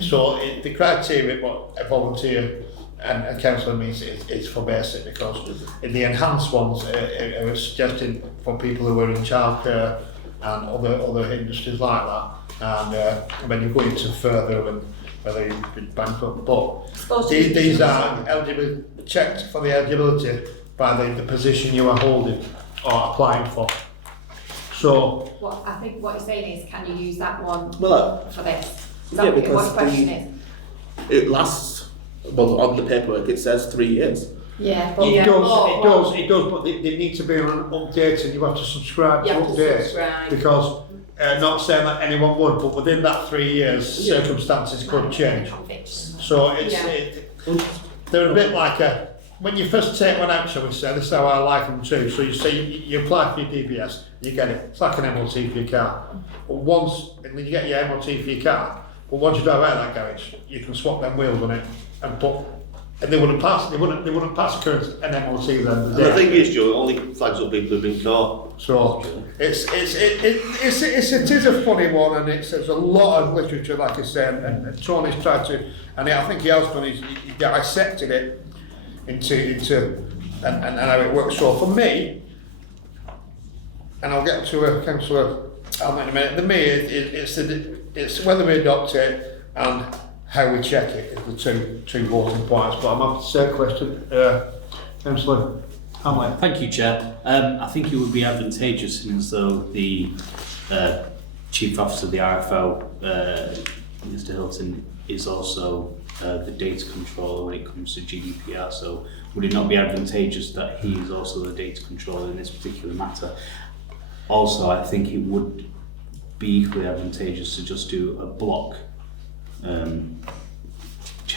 So the criteria, what a volunteer and a councillor means it's for basic, because in the enhanced ones are suggesting for people who are in childcare and other industries like that. And when you go into further and whether you've been bankrupt, but these are eligible, checked for the eligibility by the position you are holding or applying for. So What I think what you're saying is, can you use that one Well, for this? Is yeah, that because what the question is? it lasts. Well, on the paperwork it says 3 years. Yeah, but it does, but they need to be on an update, and you have to subscribe You to have to update. subscribe. Because, not saying that anyone would, but within that 3 years, Yeah. circumstances could change. Conviction. So Yeah. they're a bit like when you first take one out, shall we say, this is how I like them too. So you say you apply for your DBS, you get it. It's like an MOT for your car. But and when you get your MOT for your car, but once you drive out of that garage, you can swap them wheels on it and they wouldn't pass a current an MOT then. And the thing is, Joe, it only flags up people who've been caught. So it is a funny one, and there's a lot of literature, like I said, and Tony's tried to, and I think he has done, he dissected it into and how it works. So for me, and I'll get to a councillor in a minute. For me, it's whether we adopt it and how we check it is the two voting points. But I'm happy to say a question, Councillor Hamlet. Thank you, Chair. I think it would be advantageous, as though the Chief Officer of the RFO, Mr Hilton, is also the data controller when it comes to GDPR. So would it not be advantageous that he is also the data controller in this particular matter? Also, I think it would be equally advantageous to just do a block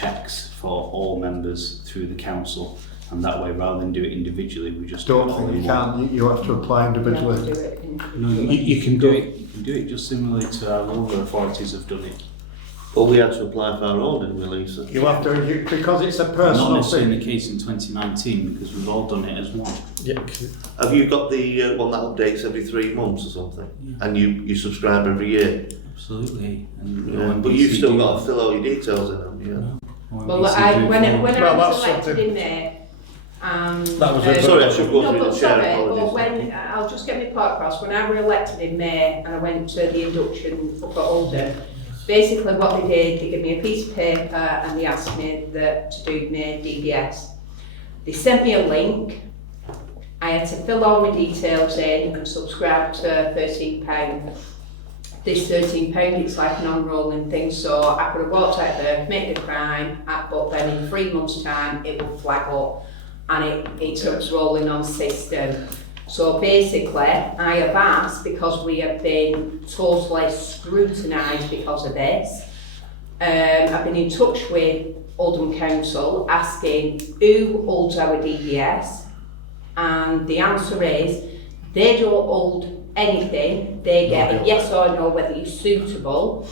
checks for all members through the council, and that way, rather than do it individually, we just do it Don't all think in you one. can, you have to apply individually. Do it in- No, You can do it. You can do it just similarly to how other authorities have done it. But we had to apply for our own, didn't we, Lisa? You have to, because it's a Not personal necessarily thing. the case in 2019 because we've all done it as one. Yeah, Have you got the one that updates every 3 months or something? And you subscribe every year? Absolutely. And Yeah. But you've still got to fill all your details in them, yeah. Well, when I Well, was that's elected something- in May, That was it. Sorry, I should go no, through but the chair, sorry, but apologies. when, I'll just get my part across, when I were elected in May and I went to the induction up at Oldham, basically what they did, they gave me a piece of paper and they asked me to do my DBS. They sent me a link, I had to fill all my details in and subscribe to £13. This £13, it's like an on-rolling thing, so I could have walked out there, committed a crime, but then in 3 months' time it will flag up and it starts rolling on system. So basically, I have asked, because we have been totally scrutinised because of this, I've been in touch with Oldham Council asking who holds our DBS, and the answer is they don't hold anything, they get a yes or no whether you're suitable,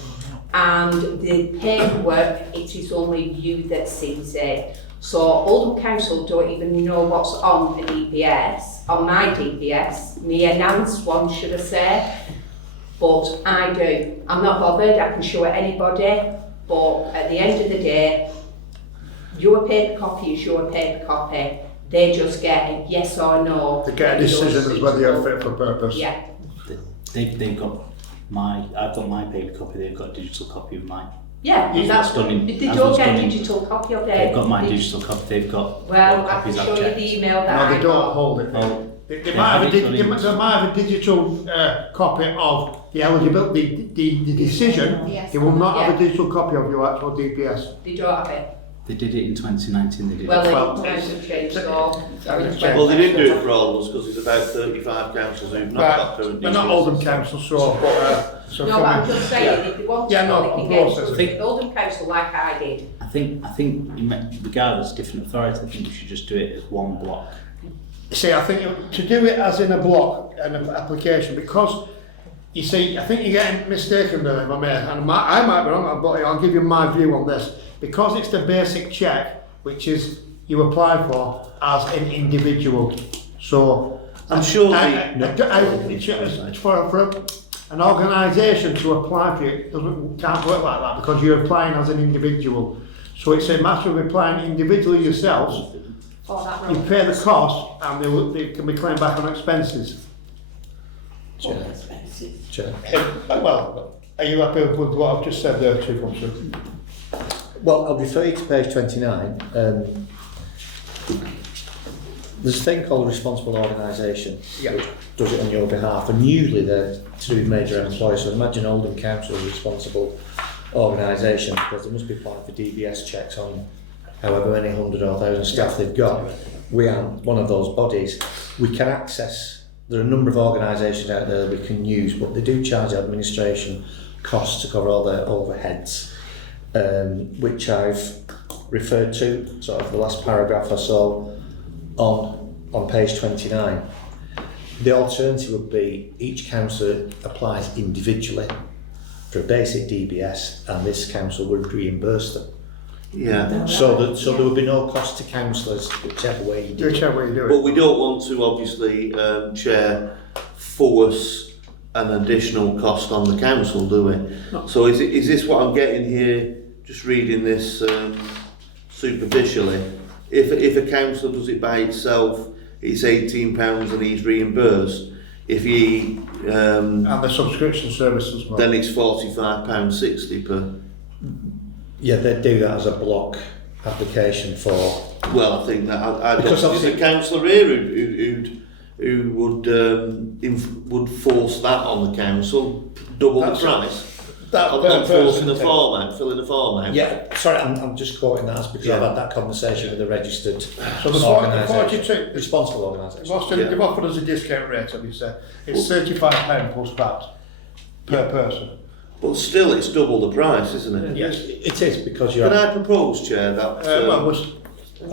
and the paperwork, it is only you that sees it. So Oldham Council don't even know what's on a DBS, on my DBS, me enhanced one should I say, but I do. I'm not bothered, I can show it anybody, but at the end of the day, your paper copy is your paper copy. They just get a yes or no. They get a decision as whether you're fit for purpose. Yeah. They've got I've got my paper copy, they've got a digital copy of mine. Yeah, As that's was done in- they as don't was get done a in- digital copy of it. They've got my They- digital copy, they've got Well, what I can copies I've show you checked. the email that No, I they don't got. hold it. Oh, They Yeah, might have have it they might have a digital copy of the eligibility, the decision. Yes. They will not have a Yeah. digital copy of your actual DPS. They don't have it. They did it in 2019, they did Well, it. Well, times have changed, so. Well, they didn't do it for all of us because there's about 35 councils who've not got current They're not DBS. Oldham Council, so so No, but I'm from just saying, if they want to, Yeah, no, they can of get in course, touch I with Oldham Council like I did. I think regardless of different authority, I think we should just do it as one block. see, I think to do it as in a block, an application, because you see, I think you're getting mistaken there, if I may, and I might be wrong, but I'll give you my view on this. Because it's the basic check, which is you apply for as an individual. So I'm sure for an organisation to apply for it can't work like that because you're applying as an individual. So it's a matter of applying individually yourselves. For that You role. pay the cost and they can be claimed back on expenses. Chair. Chair. Well, are you happy with what I've just said there, Chief Officer? Well, I'll refer you to page 29. There's a thing called responsible organisation, Yeah. which does it on your behalf, and usually they're to do with major employers. So imagine Oldham Council is a responsible organisation because they must be applying for DBS checks on however many 100 or 1,000 staff they've got. We aren't one of those bodies. We can access, there are a number of organisations out there that we can use, but they do charge administration costs to cover all their overheads, which I've referred to, sort of the last paragraph or so, on page 29. The alternative would be each council applies individually for a basic DBS and this council would reimburse them. Yeah. So there would be no cost to councillors whichever way you do it. Whichever way you do But it. we don't want to obviously, Chair, force an additional cost on the council, do we? No. So is this what I'm getting here, just reading this superficially? If a councillor does it by itself, it's £18 and he's reimbursed. If he, And the subscription service as well. then it's £45.60 per. Yeah, they'd do that as a block application for. Well, I think that I don't. Because There's a obviously- councillor here who would force that on the council, double That's the price. That I'm per not forcing person the thing. form out, filling the form out. Yeah, sorry, I'm just quoting that because I've Yeah. had that conversation with a registered So the organisation, 42, responsible organisation. they've offered us a discount rate, have you said? It's £35 plus VAT per person. But still, it's double the price, isn't it? Yes. It is, because you're... Can I propose, Chair, that... Well, was,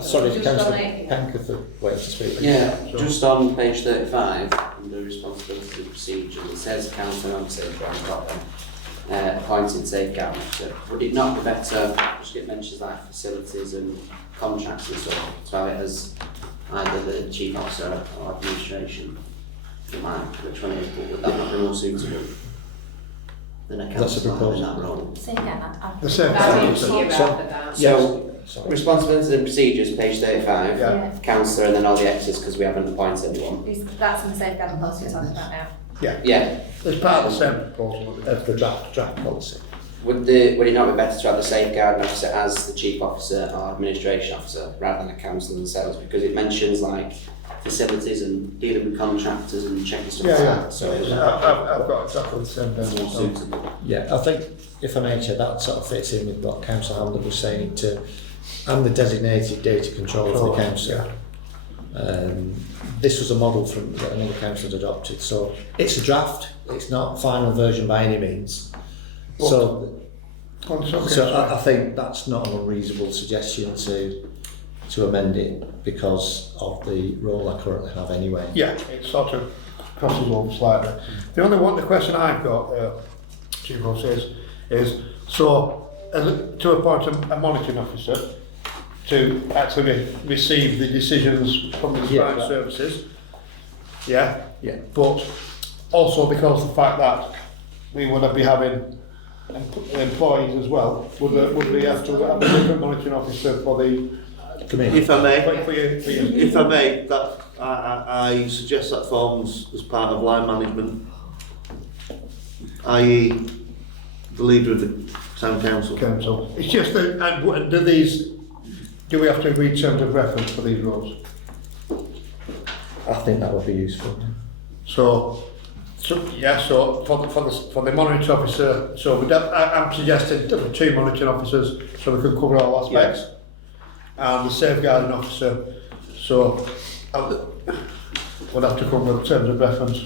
Sorry, Just Councillor on it. Penker waiting to speak. Yeah, Sure. just on page 35, under responsibilities and procedures, it says council and safeguard problem, appointed safeguard officer. Would it not be better, just it mentions like facilities and contracts and stuff, to have it as either the chief officer or administration? Which one is, but would that not be more suitable than a That's a councillor having proposal. that role? Say again, the same. That's thing. it, you're So- after that. So, Sorry. responsibilities and procedures, page 35, Yeah. councillor and then all the extras because we haven't appointed anyone. That's in the safeguarding policy we're talking about now. Yeah, It's part of the same proposal. Of the draft policy. would it not be better to have the safeguarding officer as the chief officer or administration officer rather than a council themselves? Because it mentions like facilities and dealing with contractors and checking stuff like that. So it would I've got exactly the same be more thing. suitable. Yeah, I think, if I may, Chair, that sort of fits in with what Councillor Hamden was saying I'm the designated data controller for the council. This was a model from that another council had adopted, so it's a draft, it's not final version by any means. So I think that's not an unreasonable suggestion to amend it because of the role I currently have anyway. Yeah, it sort of crosses over slightly. The question I've got, Chief Ross, is so to appoint a monitoring officer to actually receive the decisions from the Yeah, crime services. Yeah, Yeah. but also because of the fact that we would be having employees as well, would we have to have a different monitoring officer for the Committee. If I may, for you? if I may, that I suggest that forms as part of line management, i.e. the leader of the town council. Council. It's just that, and do we have to agree terms of reference for these roles? I think that would be useful. So for the monitoring officer, I'm suggesting 2 monitoring officers so we can cover all aspects. And the safeguarding officer, so we'll have to come with terms of reference.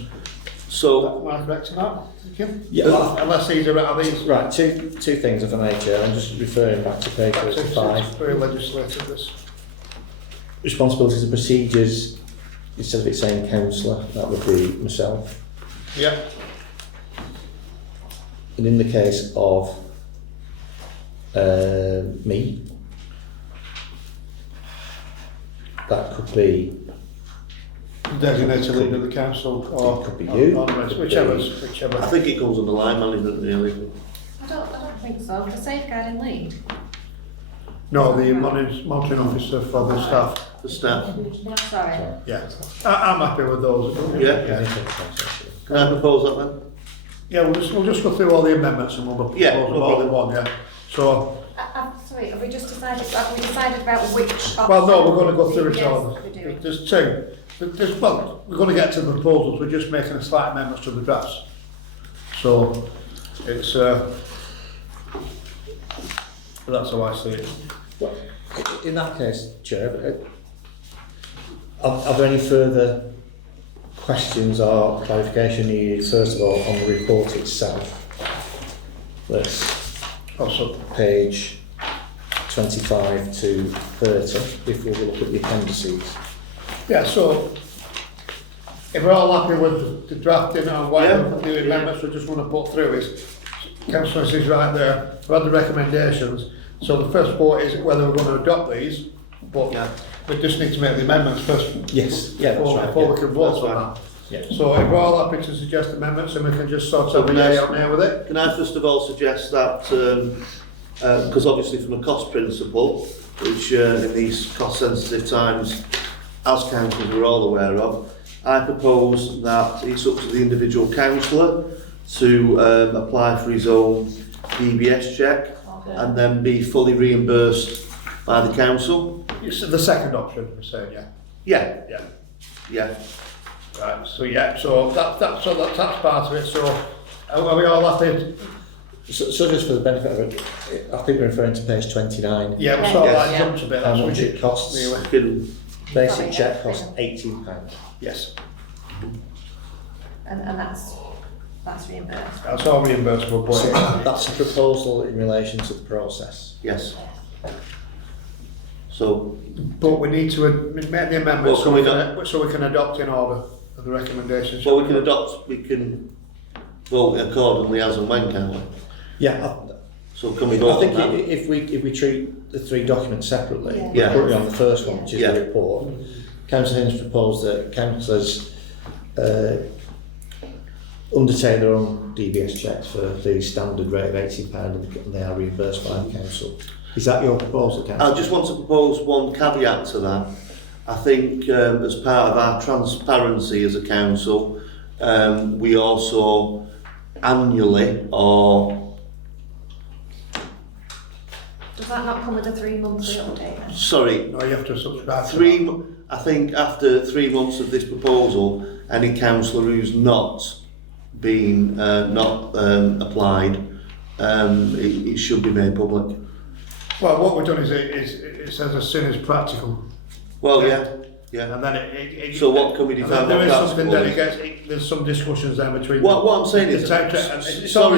So, Am I correct in that? Thank you. Yeah, well, Unless these are these. right, two things if I may, Chair. I'm just referring back to page 35. It's very legislative, this. Responsibilities and procedures, instead of it saying councillor, that would be myself. Yeah. And in the case of me, that could be Designated leader of the council or It could be you. or It could whichever. I think it comes under line management really. I don't think so. The safeguarding lead. No, the monitoring officer for the staff. The staff. Sorry. Yeah. I'm happy with those. Yeah. Can I propose that then? Yeah, we'll just go through all the amendments and we'll propose Yeah, them no all in problem. one, yeah. So, Sorry, have we just decided about which? well, no, we're going to go through it Yes, all. we're doing. There's 2. Well, we're going to get to the proposals, we're just making a slight amendments to the drafts. So, it's, that's how I see it. In that case, Chair, are there any further questions or clarification needed, first of all, on the report itself? Let's Also, page 25 to 30 before we look at the appendices. yeah, so, if we're all happy with the drafting and whatever Yeah. the amendments we just want to put through is, Councillor is right there, we've had the recommendations, so the first vote is whether we're going to adopt these, but Yeah. we just need to make the amendments first. Yes, yeah, that's right, Before yeah. we can vote That's on fine. that. Yeah. So if we're all happy to suggest amendments, then we can just sort So of a can I- yay out there with it. Can I first of all suggest that, because obviously from a cost principle, which in these cost sensitive times, as councillors we're all aware of, I propose that it's up to the individual councillor to apply for his own DBS check and then be fully reimbursed by the council. It's the second option, we're saying, yeah. Yeah, Yeah. yeah. Right, so yeah, so that's part of it, so are we all happy? So just for the benefit of it, I think we're referring to page 29. Yeah, we sort of Yes. like jumped a bit, How that's much it costs? Really. Can- Basic Sorry, check yeah. costs £18. Yes. And that's That's reimbursed. That's all reimbursable, So but that's a proposal in relation to the process. Yes. So, we need to make the amendment Well, so can we we can, so we can adopt in order of the recommendations. well, we can vote accordingly as and when, can't we? Yeah, So can we I vote think on that? if we treat the three documents separately, Yeah. Yeah. put it on the first one, which is Yeah. the report. Councillor Hinds proposed that councillors undertake their own DBS checks for the standard rate of £18 and they are reimbursed by the council. Is that your proposal, councillor? I just want to propose one caveat to that. I think as part of our transparency as a council, we also annually or Does that not come with a 3-monthly update then? sorry, No, you have to subscribe to that. I think after 3 months of this proposal, any councillor who's not been applied, it should be made public. Well, what we've done is it says as soon as practical. Well, yeah. And then it So what can we and define then what there is practical something that is? it gets, there's some discussions there between What I'm saying is, it's all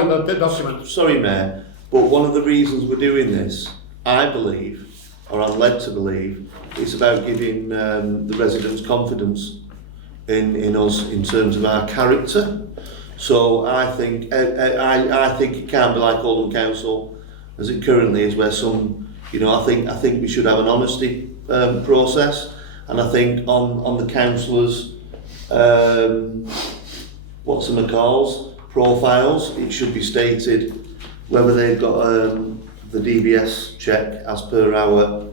in the document. sorry, Mayor, but one of the reasons we're doing this, I believe, or I'm led to believe, it's about giving the residents confidence in us in terms of our character. So I think I think it can't be like Oldham Council as it currently is, where some, you know, I think we should have an honesty process, and I think on the councillors, what's them calls, profiles, it should be stated whether they've got the DBS check as per our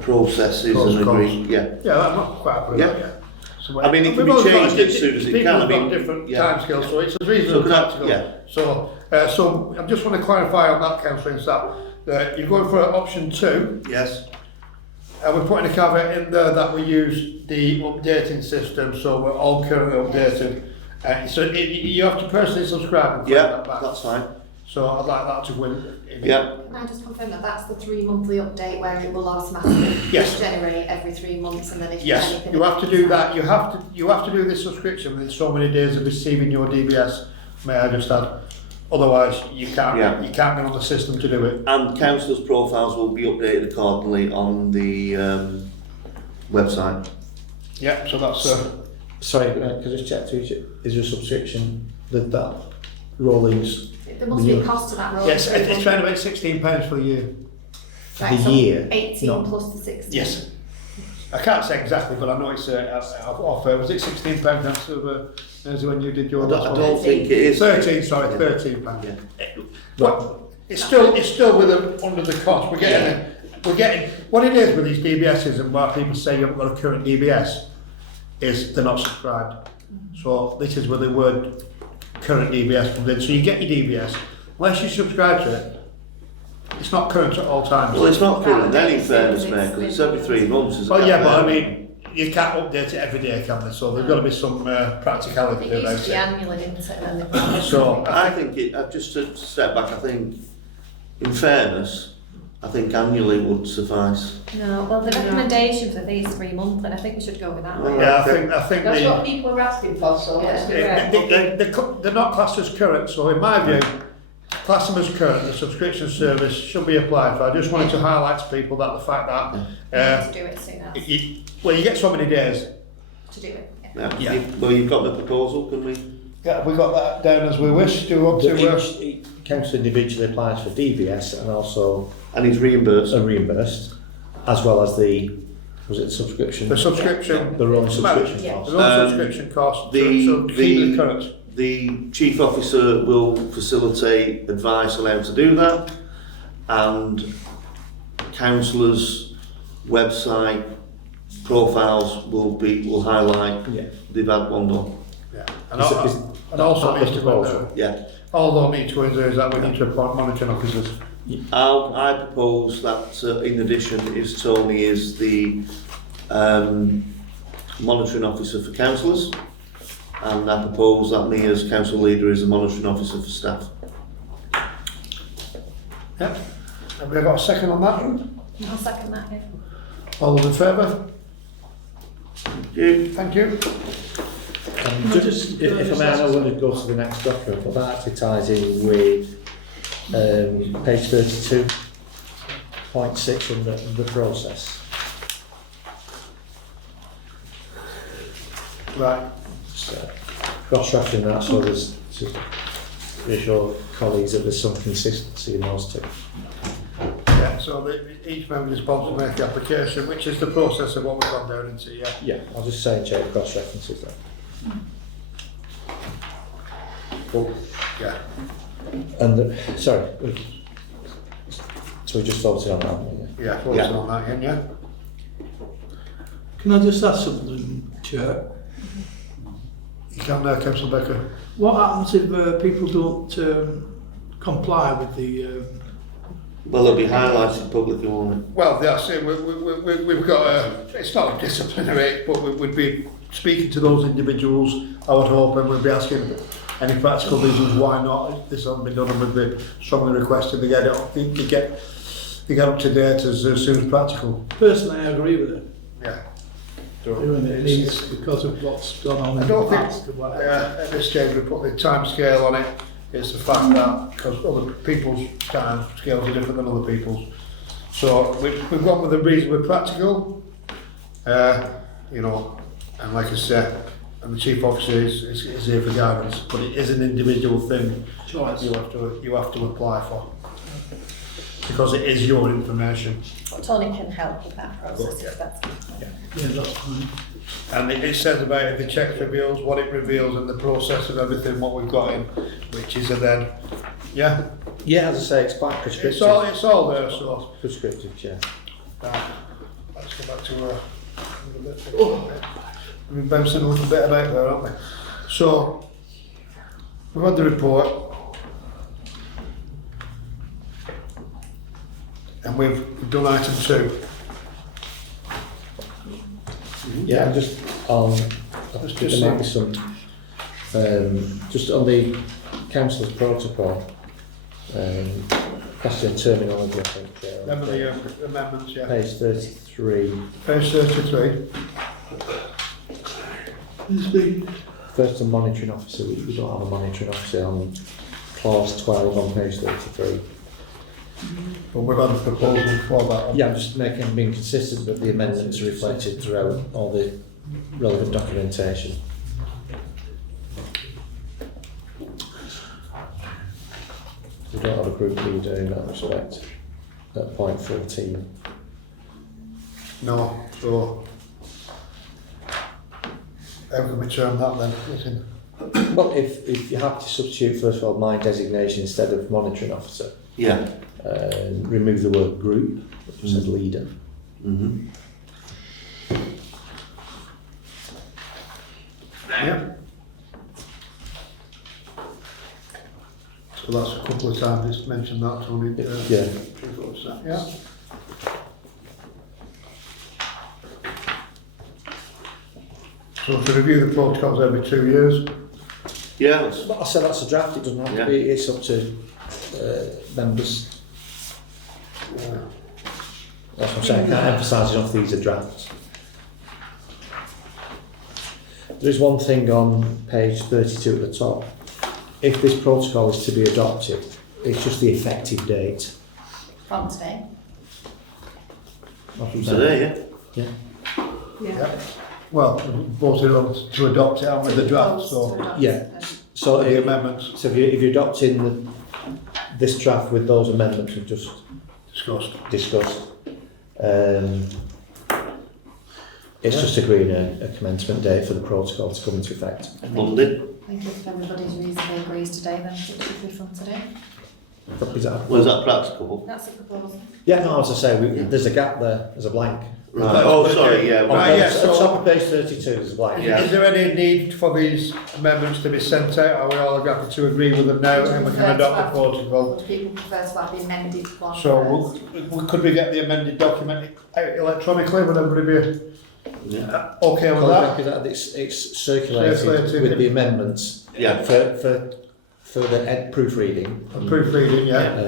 processes and agree. Yeah. Yeah, I'm not quite happy with Yeah. that yet. So I mean, it can we've be always got changed as soon as it people can. I have got mean, different yeah. timescales, so it's as reasonable So as can I- practical. yeah. So I just want to clarify on that, councillor, is that you're going for option 2, Yes. and we're putting a caveat in there that we use the updating system, so we're all currently updated. You have to personally subscribe and claim Yeah, that back. that's fine. So I'd like that to win. Yeah. Can I just confirm that that's the 3-monthly update where it will automatically Yes. generate every 3 months, and then if Yes, anything you have to do that. You have to do this subscription within so many days of receiving your DBS. May I just add? Otherwise, you can't get on the system to do it. And councillors' profiles will be updated accordingly on the website. Yeah, so that's Sorry, could I just check to you, is there a subscription that rolling There must be a cost to that role. yes. It's around about £16 for the year. for the year? 18 No. plus the 16. Yes. I can't say exactly, but I know it's offer. Was it £16 as when you did your? I don't think it is. 13. Sorry, £13. Yeah. But it's still under the cost. We're getting what it is with these DBSs, and why people say you haven't got a current DBS is they're not subscribed. So this is where the word current DBS comes in. So you get your DBS, unless you subscribe to it, it's not current at all times. Well, it's not current then, in fairness, mate, because it's every 3 months. Isn't Well, it? yeah, but I mean, you can't update it every day, can they? So there's got to be some practicality It used about to be it. annually, didn't it? And then So I think just to step back, I think, in fairness, I think annually would suffice. no, well, the recommendation for these 3 months, and I think we should go with that. Well, yeah, I think That's what people are asking for, so let's do it. they're not classed as current. So in my view, class them as current. The subscription service should be applied for. I just wanted to highlight to people that the fact that To do it soon as you get so many days. to do it. Yeah. Well, you've got the proposal, can we? Yeah, we got that down as we wish. Do we want to? Each council individually applies for DBS and also And he's reimbursed. are reimbursed, as well as the subscription? The subscription. The rolling subscription Yeah. cost. The own subscription cost. the- so keep it current. The chief officer will facilitate advice on how to do that, and councillors' website profiles will highlight Yeah. they've had one done. Yeah. And, Is- and also part of needs the to go proposal? Yeah. although need to do is that we need to appoint monitoring officers. I propose that in addition Tony is the monitoring officer for councillors, and I propose that me as council leader is the monitoring officer for staff. Yep. Have we got a second on that? I'll second that, yeah. All those in favour? You? Thank you. Just, if I may, I know we're going to go to the next document, but that actually ties in with page 32.6 in the process. Right. So, cross-referencing that so there's to reassure colleagues that there's some consistency in those two. Yeah, so each member is responsible to make the application, which is the process of what we've gone down into, yeah. Yeah, I'll just say and check cross-references there. Oh, Yeah. and sorry, so we just voted on that one, yeah? Yeah, focus on that again, yeah. Can I just ask something, Chair? You can now, Councillor Becker. What happens if people don't comply with the... Well, they'll be highlighted publicly, won't it? Well, that's it. We've got it's not a disciplinary, but we'd be speaking to those individuals, I would hope, and we'd be asking any practical reasons why not this hasn't been done, and we'd be strongly requesting to get it up, to get up to date as soon as practical. Personally, I agree with it. Yeah. Doing it needs because of what's gone on I in don't the think past and whatever. at this stage we put the time scale on it. It's the fact that because other people's time scales are different than other people's. So we've gone with the reason we're practical, you know, and like I said, and the chief officer is here for guidance, but it is an individual thing Choice. you have to apply for because it is your information. Tony can help with that process if that's. Yeah, that's fine. And it says about it, the check reveals what it reveals and the process of everything what we've got in, which is a then, yeah. Yeah, as I say, it's quite prescriptive. It's all there, so. Prescriptive, yeah. Let's go back to we've been bouncing a little bit about there, haven't we? So we've had the report, and we've done item 2. Yeah, and just on, Just there might be some, just on the council's protocol, question terminology, I think. Remember the amendments, yeah. Page 33. Page 33. First, a monitoring officer. We don't have a monitoring officer on clause 12 on page 33. But we've had a proposal for that. Yeah, I'm just being consistent that the amendments are reflected throughout all the relevant documentation. We don't have a group leader in that respect at point 14. No, so how can we term that then? Listen. Well, if you have to substitute, first of all, my designation instead of monitoring officer, Yeah. remove the word group, which says leader. Mm-hmm. Yeah. So that's a couple of times it's mentioned that, Tony. Yeah. Yeah. So to review the protocols every 2 years. Yeah, that's, But I said that's a draft, it doesn't have Yeah. to be, it's up to members. That's what I'm saying, I can't emphasise enough these are drafts. There's one thing on page 32 at the top. If this protocol is to be adopted, it's just the effective date. From today. today, yeah. Yeah. Well, we voted on to adopt it on with the draft, so Yeah. So the if, amendments so if you're adopting this draft with those amendments we've just discussed. discussed, it's just agreeing a commencement date for the protocol to come into effect. Monday. I think if everybody's reasonably agrees today, then it should be from today. Is that? Was that practical? That's a proposal. Yeah, no, as I say, there's a gap there, there's a blank. Right. Oh, sorry, yeah. Right, yeah, At so- the top of page 32, there's a blank. Yeah. Is there any need for these amendments to be sent out? Are we all happy to agree with them now and we can adopt the protocol? Would people prefer to have the amended one So first? could we get the amended document out electronically? Would everybody be Yeah. okay with that? It's circulated Circulated, with yeah. the amendments Yeah. for the proofreading. And proofreading, yeah.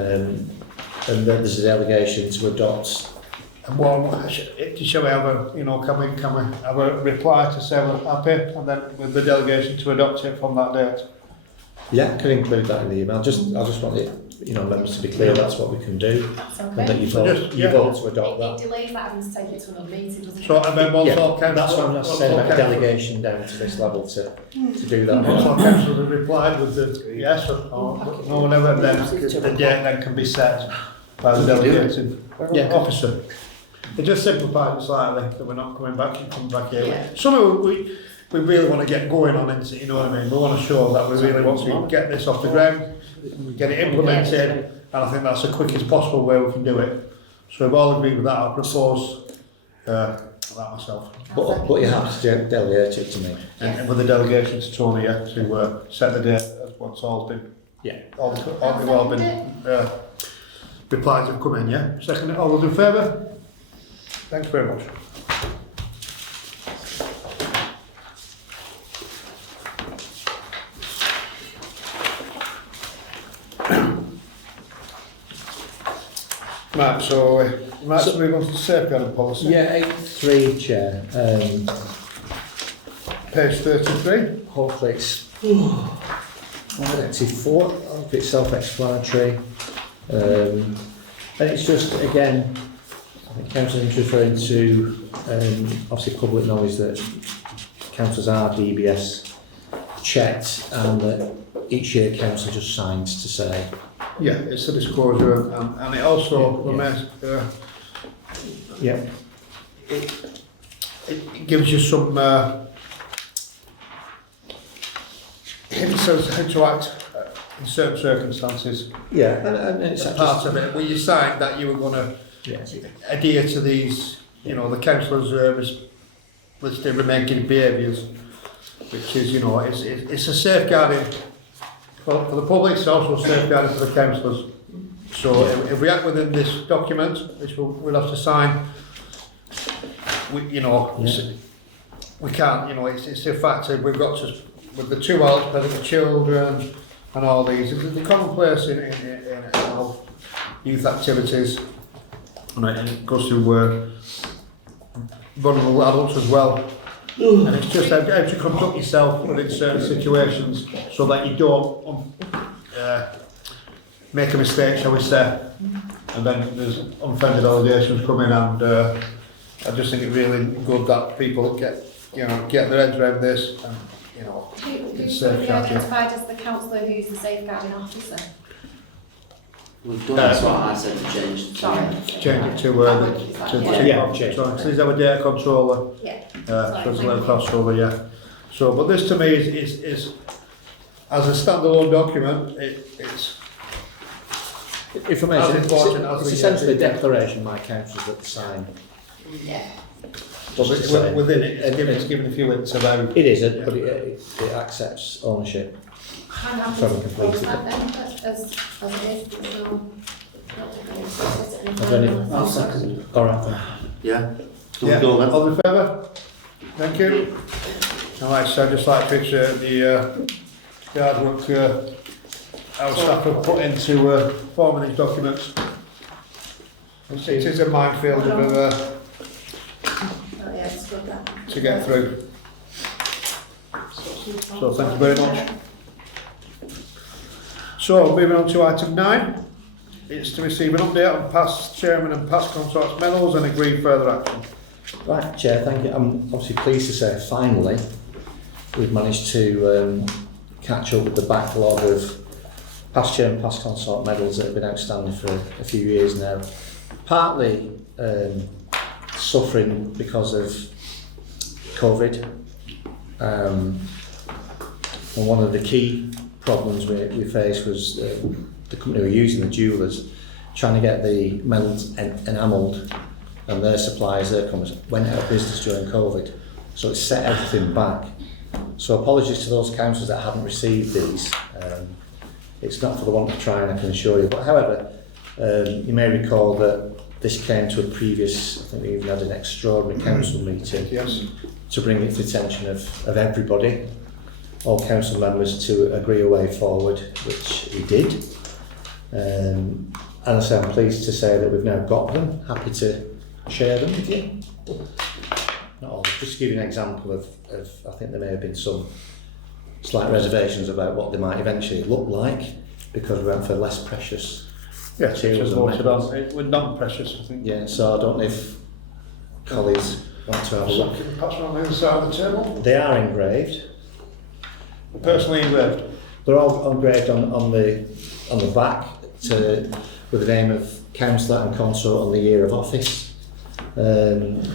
And then there's a delegation to adopt And what, shall we have a, can we have a reply to say we're happy, and then with the delegation to adopt it from that date? Yeah, I can include that in the email. I just want it, members to be clear that's what we can do, That's and that okay. you So vote, just- you yeah. vote to adopt It that. delays that having to take it to another meeting, doesn't it? So, and then once Yeah, all council... that's what I'm once saying all about council- delegation down to this level to do that. Once all councils have replied with the yes or no, whatever, then the date then can be set by the delegated Yeah. officer. It just simplifies it slightly, that we're not coming back here. Yeah. Some of it we really want to get going on, into, you know what I mean? We want to show that we really want to get this off the ground, get it implemented, and I think that's the quickest possible way we can do it. So if all agree with that, I'll propose that myself. But you have to delegate it to me. And with the delegation to Tony, to set the date as once all's been, all been replies have come in, yeah? Second, all those in favour? Thanks very much. Right, so let's move on to the safeguarding policy. Yeah, 8.3, Chair. Page 33. Hopefully it's 94. Hopefully it's self-explanatory. And it's just, again, I think Council is referring to, obviously public knowledge that councils are DBS checked, and that each year council just signs to say, Yeah, it's a disclosure, and it also it gives you some hints as how to act in certain circumstances. and it's It's part of it. Well, you signed that you were going to adhere to these, the councillors' listed remaining behaviours, which is, it's a safeguarding for the public, it's also safeguarding for the councillors. So if we act within this document, which we'll have to sign, we can't, it's a fact that we've got to, with the 2 adults, present the children and all these, the commonplace in all youth activities, and it goes to vulnerable adults as well. And it's just how to conduct yourself within certain situations so that you don't make a mistake, shall we say, and then there's unfounded allegations coming, and I just think it's really good that people get their heads around this, and Who's going to be identified as the councillor who's the safeguarding officer? We've done that's what I said to change. Sorry. change it to change. So he's our data controller, Yeah. controller, yeah. So, but this to me is as a standalone document, it's information. As important as It's the- essentially a declaration by councillors that sign. Yeah. but within it, it's given a few hints about. It is, but it accepts ownership. I'm happy From to completed. propose that then, as it is, I'll second. All right. Yeah. Can Yeah, we go then? all in favour? Thank you. Alright, so I'd just like to appreciate the hard work our staff have put into forming these documents. It is a minefield of, Oh yeah, it's good that. to get through. So thank you very much. So moving on to item 9. It's to receive an update on past chairman and past consorts medals and agree further action. Right, Chair, thank you. I'm obviously pleased to say finally we've managed to catch up with the backlog of past chair and past consort medals that have been outstanding for a few years now. Partly suffering because of COVID. And one of the key problems we faced was the company who were using the jewellers trying to get the medals enamelled, and their suppliers, their companies, went out of business during COVID. So it set everything back. So apologies to those councils that haven't received these. It's not for the want of trying, I can assure you. But however, you may recall that this came to a previous, I think we even had an extraordinary council meeting to bring it to the attention of everybody, all council members, to agree a way forward, which we did. And I say I'm pleased to say that we've now got them. Happy to share them with you. Not all. Just to give you an example of I think there may have been some slight reservations about what they might eventually look like because we went for less precious Yes, it materials was and voted metals. on. It was non-precious, I think. Yeah, so I don't know if colleagues want to have a So, look. can you pass around the other side of the table? They are engraved. Personally engraved. They're all engraved on the back with the name of councillor and consort and the year of office. And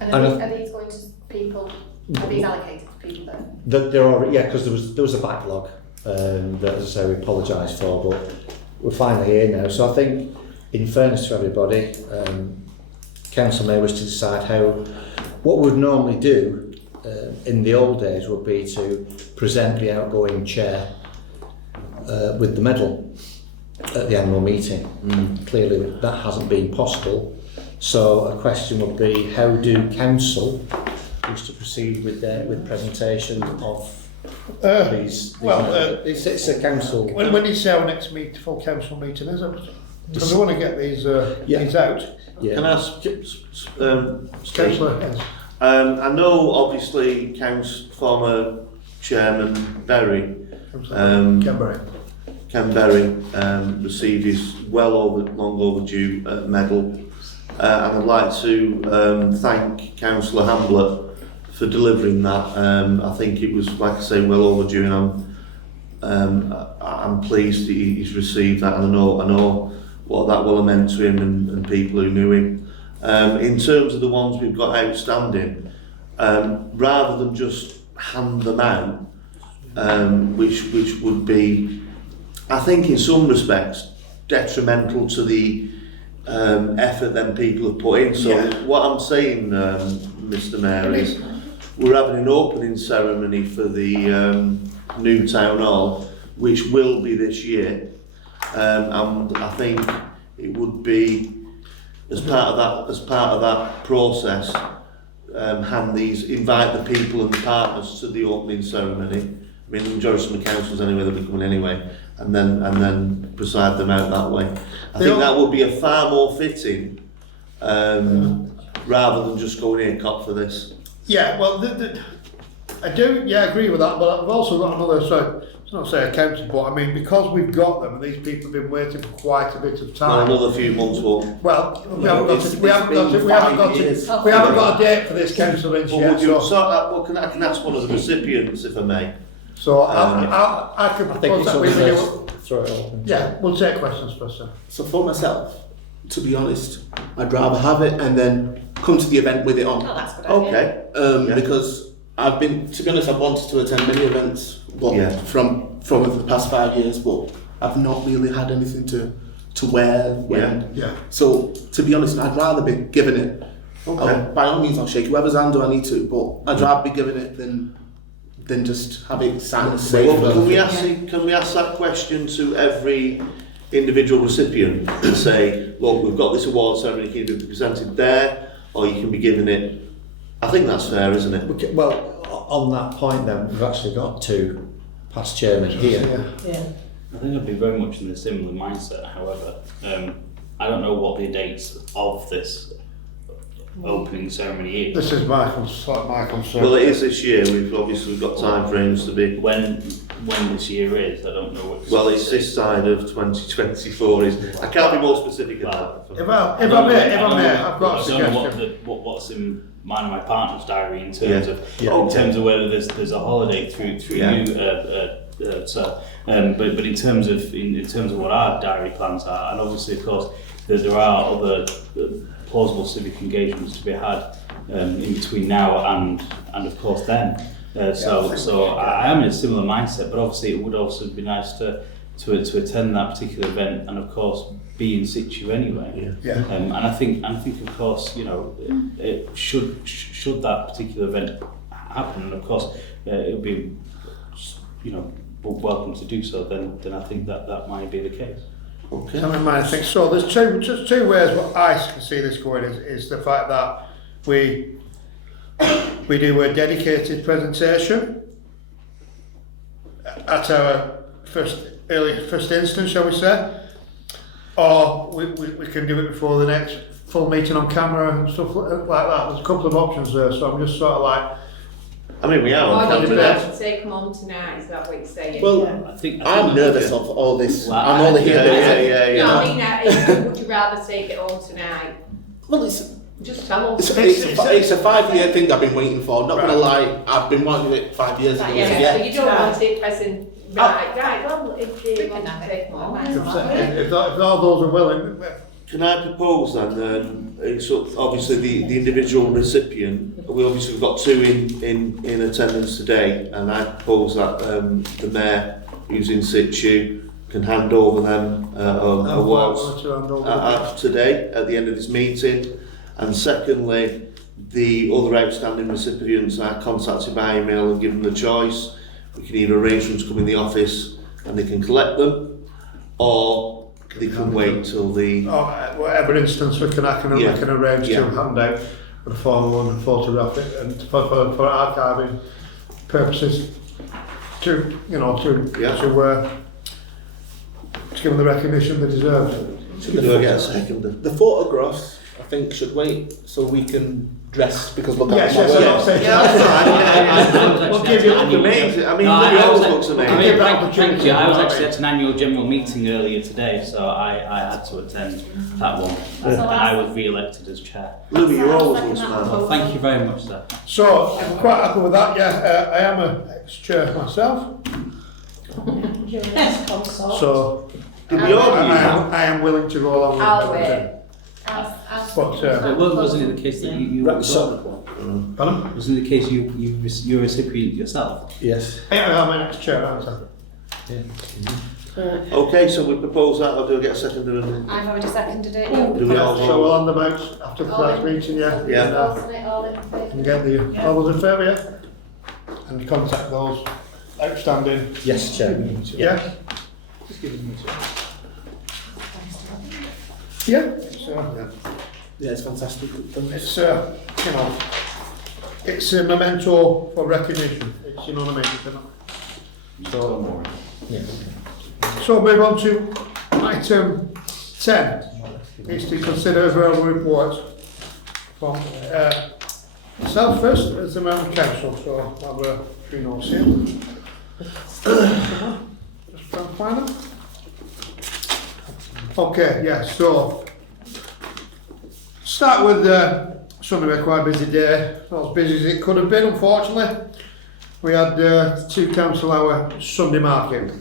And are these going to people, are these allocated to people then? they're already, yeah, because there was a backlog that, as I say, we apologise for, but we're finally here now. So I think, in fairness to everybody, council may wish to decide what we would normally do in the old days would be to present the outgoing chair with the medal at the annual meeting. Clearly that hasn't been possible, so a question would be, how do council wish to proceed with presentation of these it's a council. When did you say our next full council meeting is it? Because we want to get these out. Yeah. Can I ask, Councillor, yes. I know obviously former Chairman Berry, Ken Berry, received his long overdue medal, and I'd like to thank Councillor Hamblett for delivering that. I think it was, like I say, well overdue, and I'm pleased he's received that, and I know what that will have meant to him and people who knew him. In terms of the ones we've got outstanding, rather than just hand them out, which would be, I think in some respects, detrimental to the effort then people have put in. So what I'm saying, Mr Mayor, is we're having an opening ceremony for the new town hall, which will be this year, and I think it would be, as part of that process, invite the people and the partners to the opening ceremony. I mean, the majority of the councils anyway, they'll be coming anyway, and then preside them out that way. I think that would be a far more fitting, rather than just going here cop for this. Yeah, well, I do, agree with that, but I've also got another, so it's not say accounting, but I mean, because we've got them, and these people have been waiting for quite a bit of time. Another few months won't. Well, we haven't got a date for this council inch yet. Can I ask one of the recipients, if I may? So I could propose that we do. Throw it open. Yeah, we'll take questions first, sir. So for myself, to be honest, I'd rather have it and then come to the event with it on. Oh, that's a good idea. Okay. Because I've wanted to attend many events, from the past 5 years, but I've not really had anything to wear when. Yeah. So to be honest, I'd rather be given it. Okay. By all means, I'll shake whoever's hand I need to, but I'd rather be given it than just have it signed safe. Well, can we ask that question to every individual recipient and say, look, we've got this award ceremony, can it be presented there, or you can be given it? I think that's fair, isn't it? Okay, well, on that point then, we've actually got two past chairmen here. Yeah. I think I'd be very much in a similar mindset, however. I don't know what the dates of this opening ceremony is. This is Michael's. Well, it is this year. We've obviously got time frames to be. When this year is, I don't know what. Well, it's this side of 2024. I can't be more specific than that. If I may, I've got a I don't know suggestion. what's in mine and my partner's diary in terms of whether there's a holiday through you, sir. But in terms of what our diary plans are, and obviously of course there are other plausible civic engagements to be had in between now and of course then. So I am in a similar mindset, but obviously it would also be nice to attend that particular event and of course be in situ anyway. And I think of course, you know, it should that particular event happen, and of course it would be, you know, welcome to do so, then I think that might be the case. Okay. I think so. There's two ways what I can see this going is the fact that we do a dedicated presentation at our first instance, shall we say, or we can do it before the next full meeting on camera and stuff like that. There's a couple of options there, so I'm just sort of like, I mean, we are on Or you do candidate. have to take them on tonight, is that what you're saying? Well, I think I'm nervous of all this. I'm only here. Yeah. No, I mean, would you rather take it on tonight? Well, it's Just tell us. it's a 5-year thing I've been waiting for. Not gonna lie, I've been wanting it 5 years ago. Yeah, so you don't want it pressing, right, well, if they want to take them on, if all those are willing, Can I propose then, it's obviously the individual recipient, we obviously have got two in attendance today, and I propose that the mayor, who's in situ, can hand over them awards today at the end of this meeting. And secondly, the other outstanding recipients are contacted by email and given the choice. We can either arrange for them to come in the office and they can collect them, or they can wait till the... whatever instance we can arrange to hand out for the formal one and photograph it, and for archiving purposes, to give them the recognition they deserve. Do I get a second? The photographs, I think, should wait so we can dress, because look at my I'm work. not saying We'll give you look amazing. I mean, it always looks amazing. Thank you. I was actually at an annual general meeting earlier today, so I had to attend that one. And I was re-elected as chair. Louis, you always look smart. Well, thank you very much, sir. So, I'm quite happy with that, yeah. I am an ex-chair myself, so I am willing to go along with I'll wait. But, Wasn't it the case that you pardon? Wasn't it the case you're a recipient yourself? Yes. I'm an ex-chair, aren't I? Okay, so we propose that, or do I get a second? I've already seconded it. Do we all So we'll hand them out after tonight's meeting, yeah? Yeah. And get the, all those in favour, yeah? And contact those outstanding, Yes, Chair. yeah? Just give them a chance. Yeah. Yeah, it's fantastic. It's it's a memento for recognition. It's, you know what I mean? So move on to item 10. Is to consider verbal reports from myself first as the member of council. So I'll have a few notes here. Just try and find them. Okay, yeah, so start with Sunday, a quite busy day, not as busy as it could have been, unfortunately. We had 2 council hour Sunday market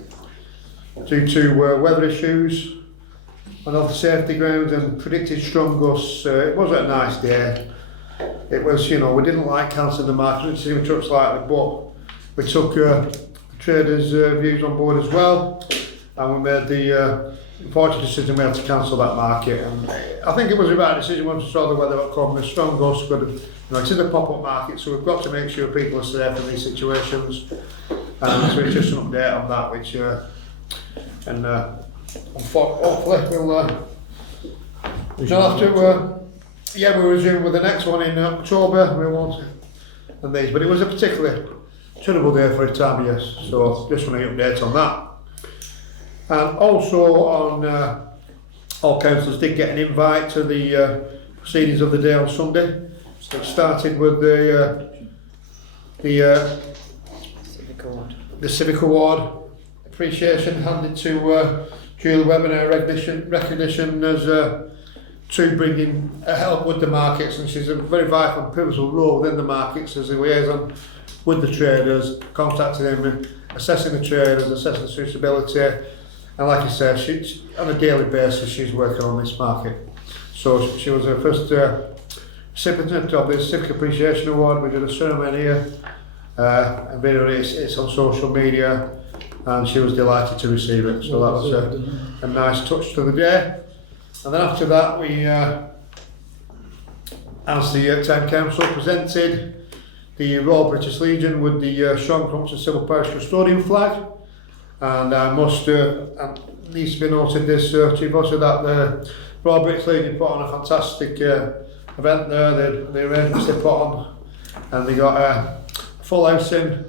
due to weather issues and other safety grounds and predicted strong gusts. It wasn't a nice day. It was, we didn't like cancelling the market, it seemed trucks lightly, but we took traders' views on board as well, and we made the unfortunate decision we had to cancel that market. And I think it was the right decision once we saw the weather come. The strong gusts could have, it's in a pop-up market, so we've got to make sure people are safe in these situations. And so it's just an update on that, which hopefully we'll have to. We'll resume with the next one in October. We won't, and these, but it was a particularly terrible day for a time of year. So just want to update on that. And also on all councillors did get an invite to the proceedings of the day on Sunday. So it started with the Civic Award appreciation handed to Julie Webb and her recognition as to bringing help with the markets, and she's a very vital and pivotal role within the markets as a liaison with the traders, contacting them, assessing the traders, assessing suitability. And like I said, she, on a daily basis, she's working on this market. So she was the first recipient of the Civic Appreciation Award. We did a ceremony here, and it's on social media, and she was delighted to receive it. So that was a nice touch to the day. And then after that, we, as the Town Council presented the Royal British Legion with the Sean Crumpton Civil Parish Custodian flag. And I must, and needs to be noted this, Chief Officer, that the Royal British Legion put on a fantastic event there, the arrangements they put on, and they got a full house in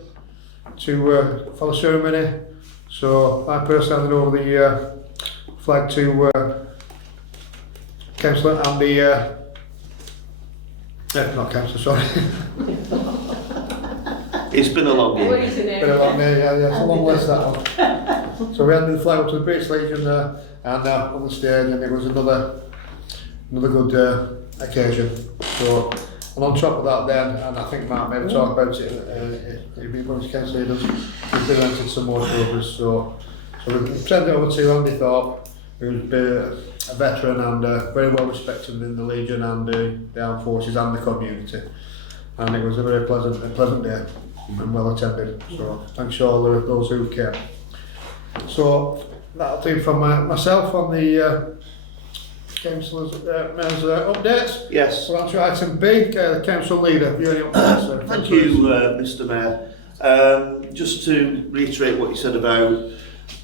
for the ceremony. So I personally handed over the flag to councillor and the not councillor, sorry. It's been a long What year. is the name? Been a long day, yeah, it's a long list that one. So we handed the flower to the British Legion there, and on the stage, and it was another good occasion. So, and on top of that then, and I think Mark maybe talk about it, it'd be one of the council leaders, we've presented some more trophies. So we sent it over to Andy Thorpe, who's a veteran and very well respected in the Legion and the Armed Forces and the community. And it was a very pleasant day and well attended. So thanks to all those who came. So that'll do from myself on the councillors' mayor's updates. Yes. So that's item B, council leader. Have you any updates, sir? Thank you, Mr. Mayor. Just to reiterate what you said about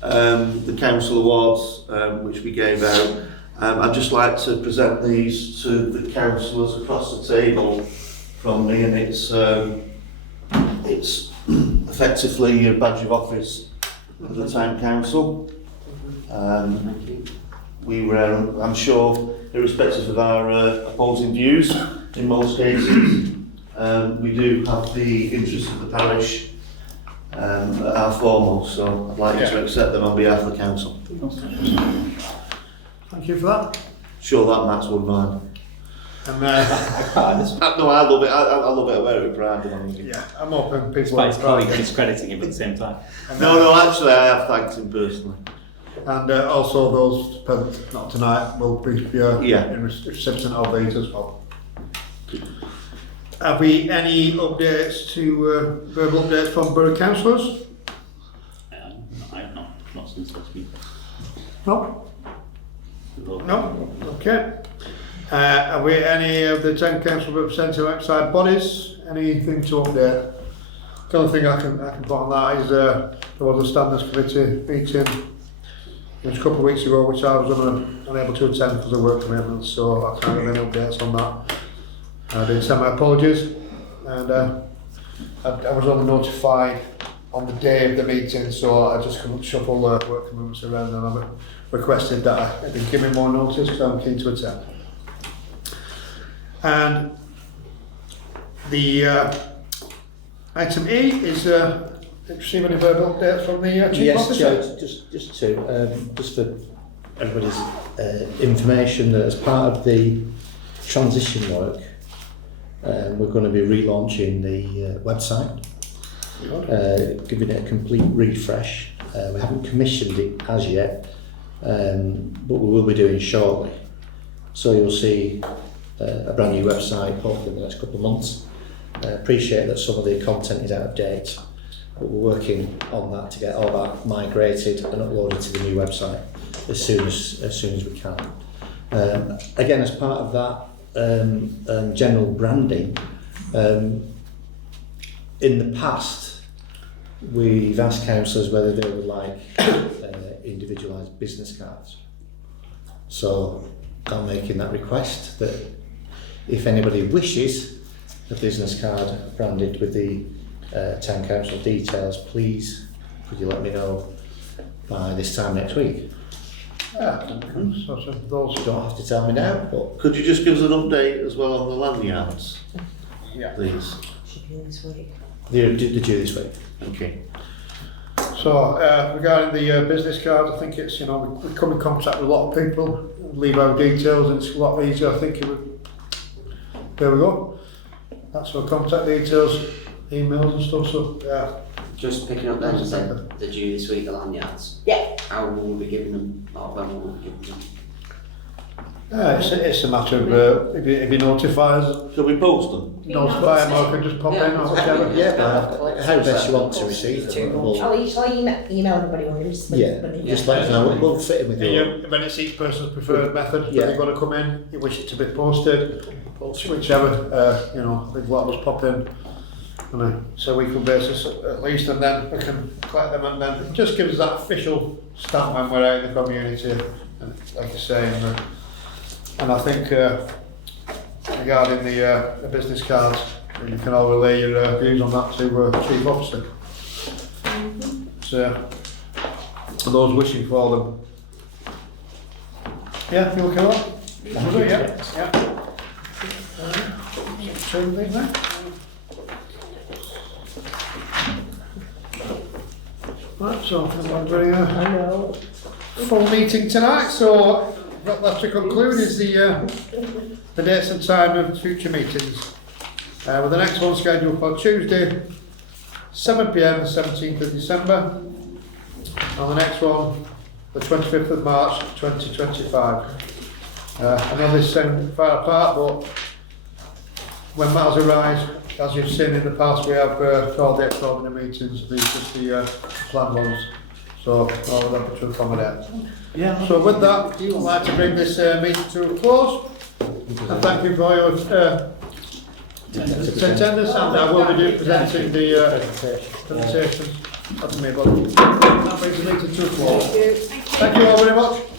the council awards which we gave out, I'd just like to present these to the councillors across the table from me, and it's effectively a badge of office of the town council. We were, I'm sure, irrespective of our opposing views in most cases, we do have the interests of the parish at our foremost, so I'd like you to accept them on behalf of the council. Thank you for that. Sure, that Matt's one mine. And No, I love it. I love it. I wear it with pride. yeah, I'm hoping people. Despite his colleague discrediting him at the same time. No, actually, I have thanked him personally. And also those present, not tonight, will be in recipient of these as well. Have we any updates to verbal updates from borough councillors? I've not since last week. No? No? Okay. Have we any of the town council representative outside bodies? Anything to update? The only thing I can put on that is there was a standards committee meeting a couple of weeks ago, which I was unable to attend because of work commitments, so I can't give any updates on that. I did send my apologies, and I was only notified on the day of the meeting, so I just couldn't shuffle work commitments around, and I've requested that they give me more notice because I'm keen to attend. And the item E is receive any verbal updates from the chief officer. Yes, just for everybody's information, that as part of the transition work, we're going to be relaunching the website, giving it a complete refresh. We haven't commissioned it as yet, but we will be doing shortly. So you'll see a brand new website hopefully in the next couple of months. Appreciate that some of the content is out of date, but we're working on that to get all that migrated and uploaded to the new website as soon as we can. Again, as part of that general branding, in the past we've asked councillors whether they would like individualised business cards. So I'm making that request that if anybody wishes a business card branded with the town council details, please could you let me know by this time next week? Yeah, sort of those. You don't have to tell me now, but Could you just give us an update as well on the lanyards, please? they're due this week. Okay. So regarding the business cards, I think it's, we come in contact with a lot of people, leave our details, and it's a lot easier. I think it would. There we go. That's our contact details, emails and stuff. So yeah. Just picking up then, you said they're due this week, the lanyards. Yeah. How will we be giving them, or when will we be giving them? It's a matter of if you notify us, Shall we post them? notify them, or I can just pop in or whatever. Yeah, how best you want to receive them. We'll, Shall I email everybody when you just let us know. We'll fit in with you. When it's each person's preferred method, Yeah. they've got to come in, you wish it to be posted, whichever, I think a lot of us pop in on a weekly basis at least, and then we can collect them, and then it just gives us that official stamp when we're out in the community, and like you say, and I think regarding the business cards, you can all relay your views on that to Chief Officer. So, for those wishing for them. Yeah, you okay with that? Yeah. Same thing there. Right, so I think we're very full meeting tonight, so what left to conclude is the dates and time of future meetings. With the next one scheduled for Tuesday, 7 p.m, the 17th of December, and the next one, the 25th of March 2025. I know this sounds far apart, but when matters arise, as you've seen in the past, we have called the extraordinary meetings, these are just the planned ones, so all of them to accommodate. Yeah. So with that, I'd like to bring this meeting to a close, and thank you for your attendance, and I will be presenting the presentations. That's me, buddy. That brings the meeting to a close. Thank you all very much.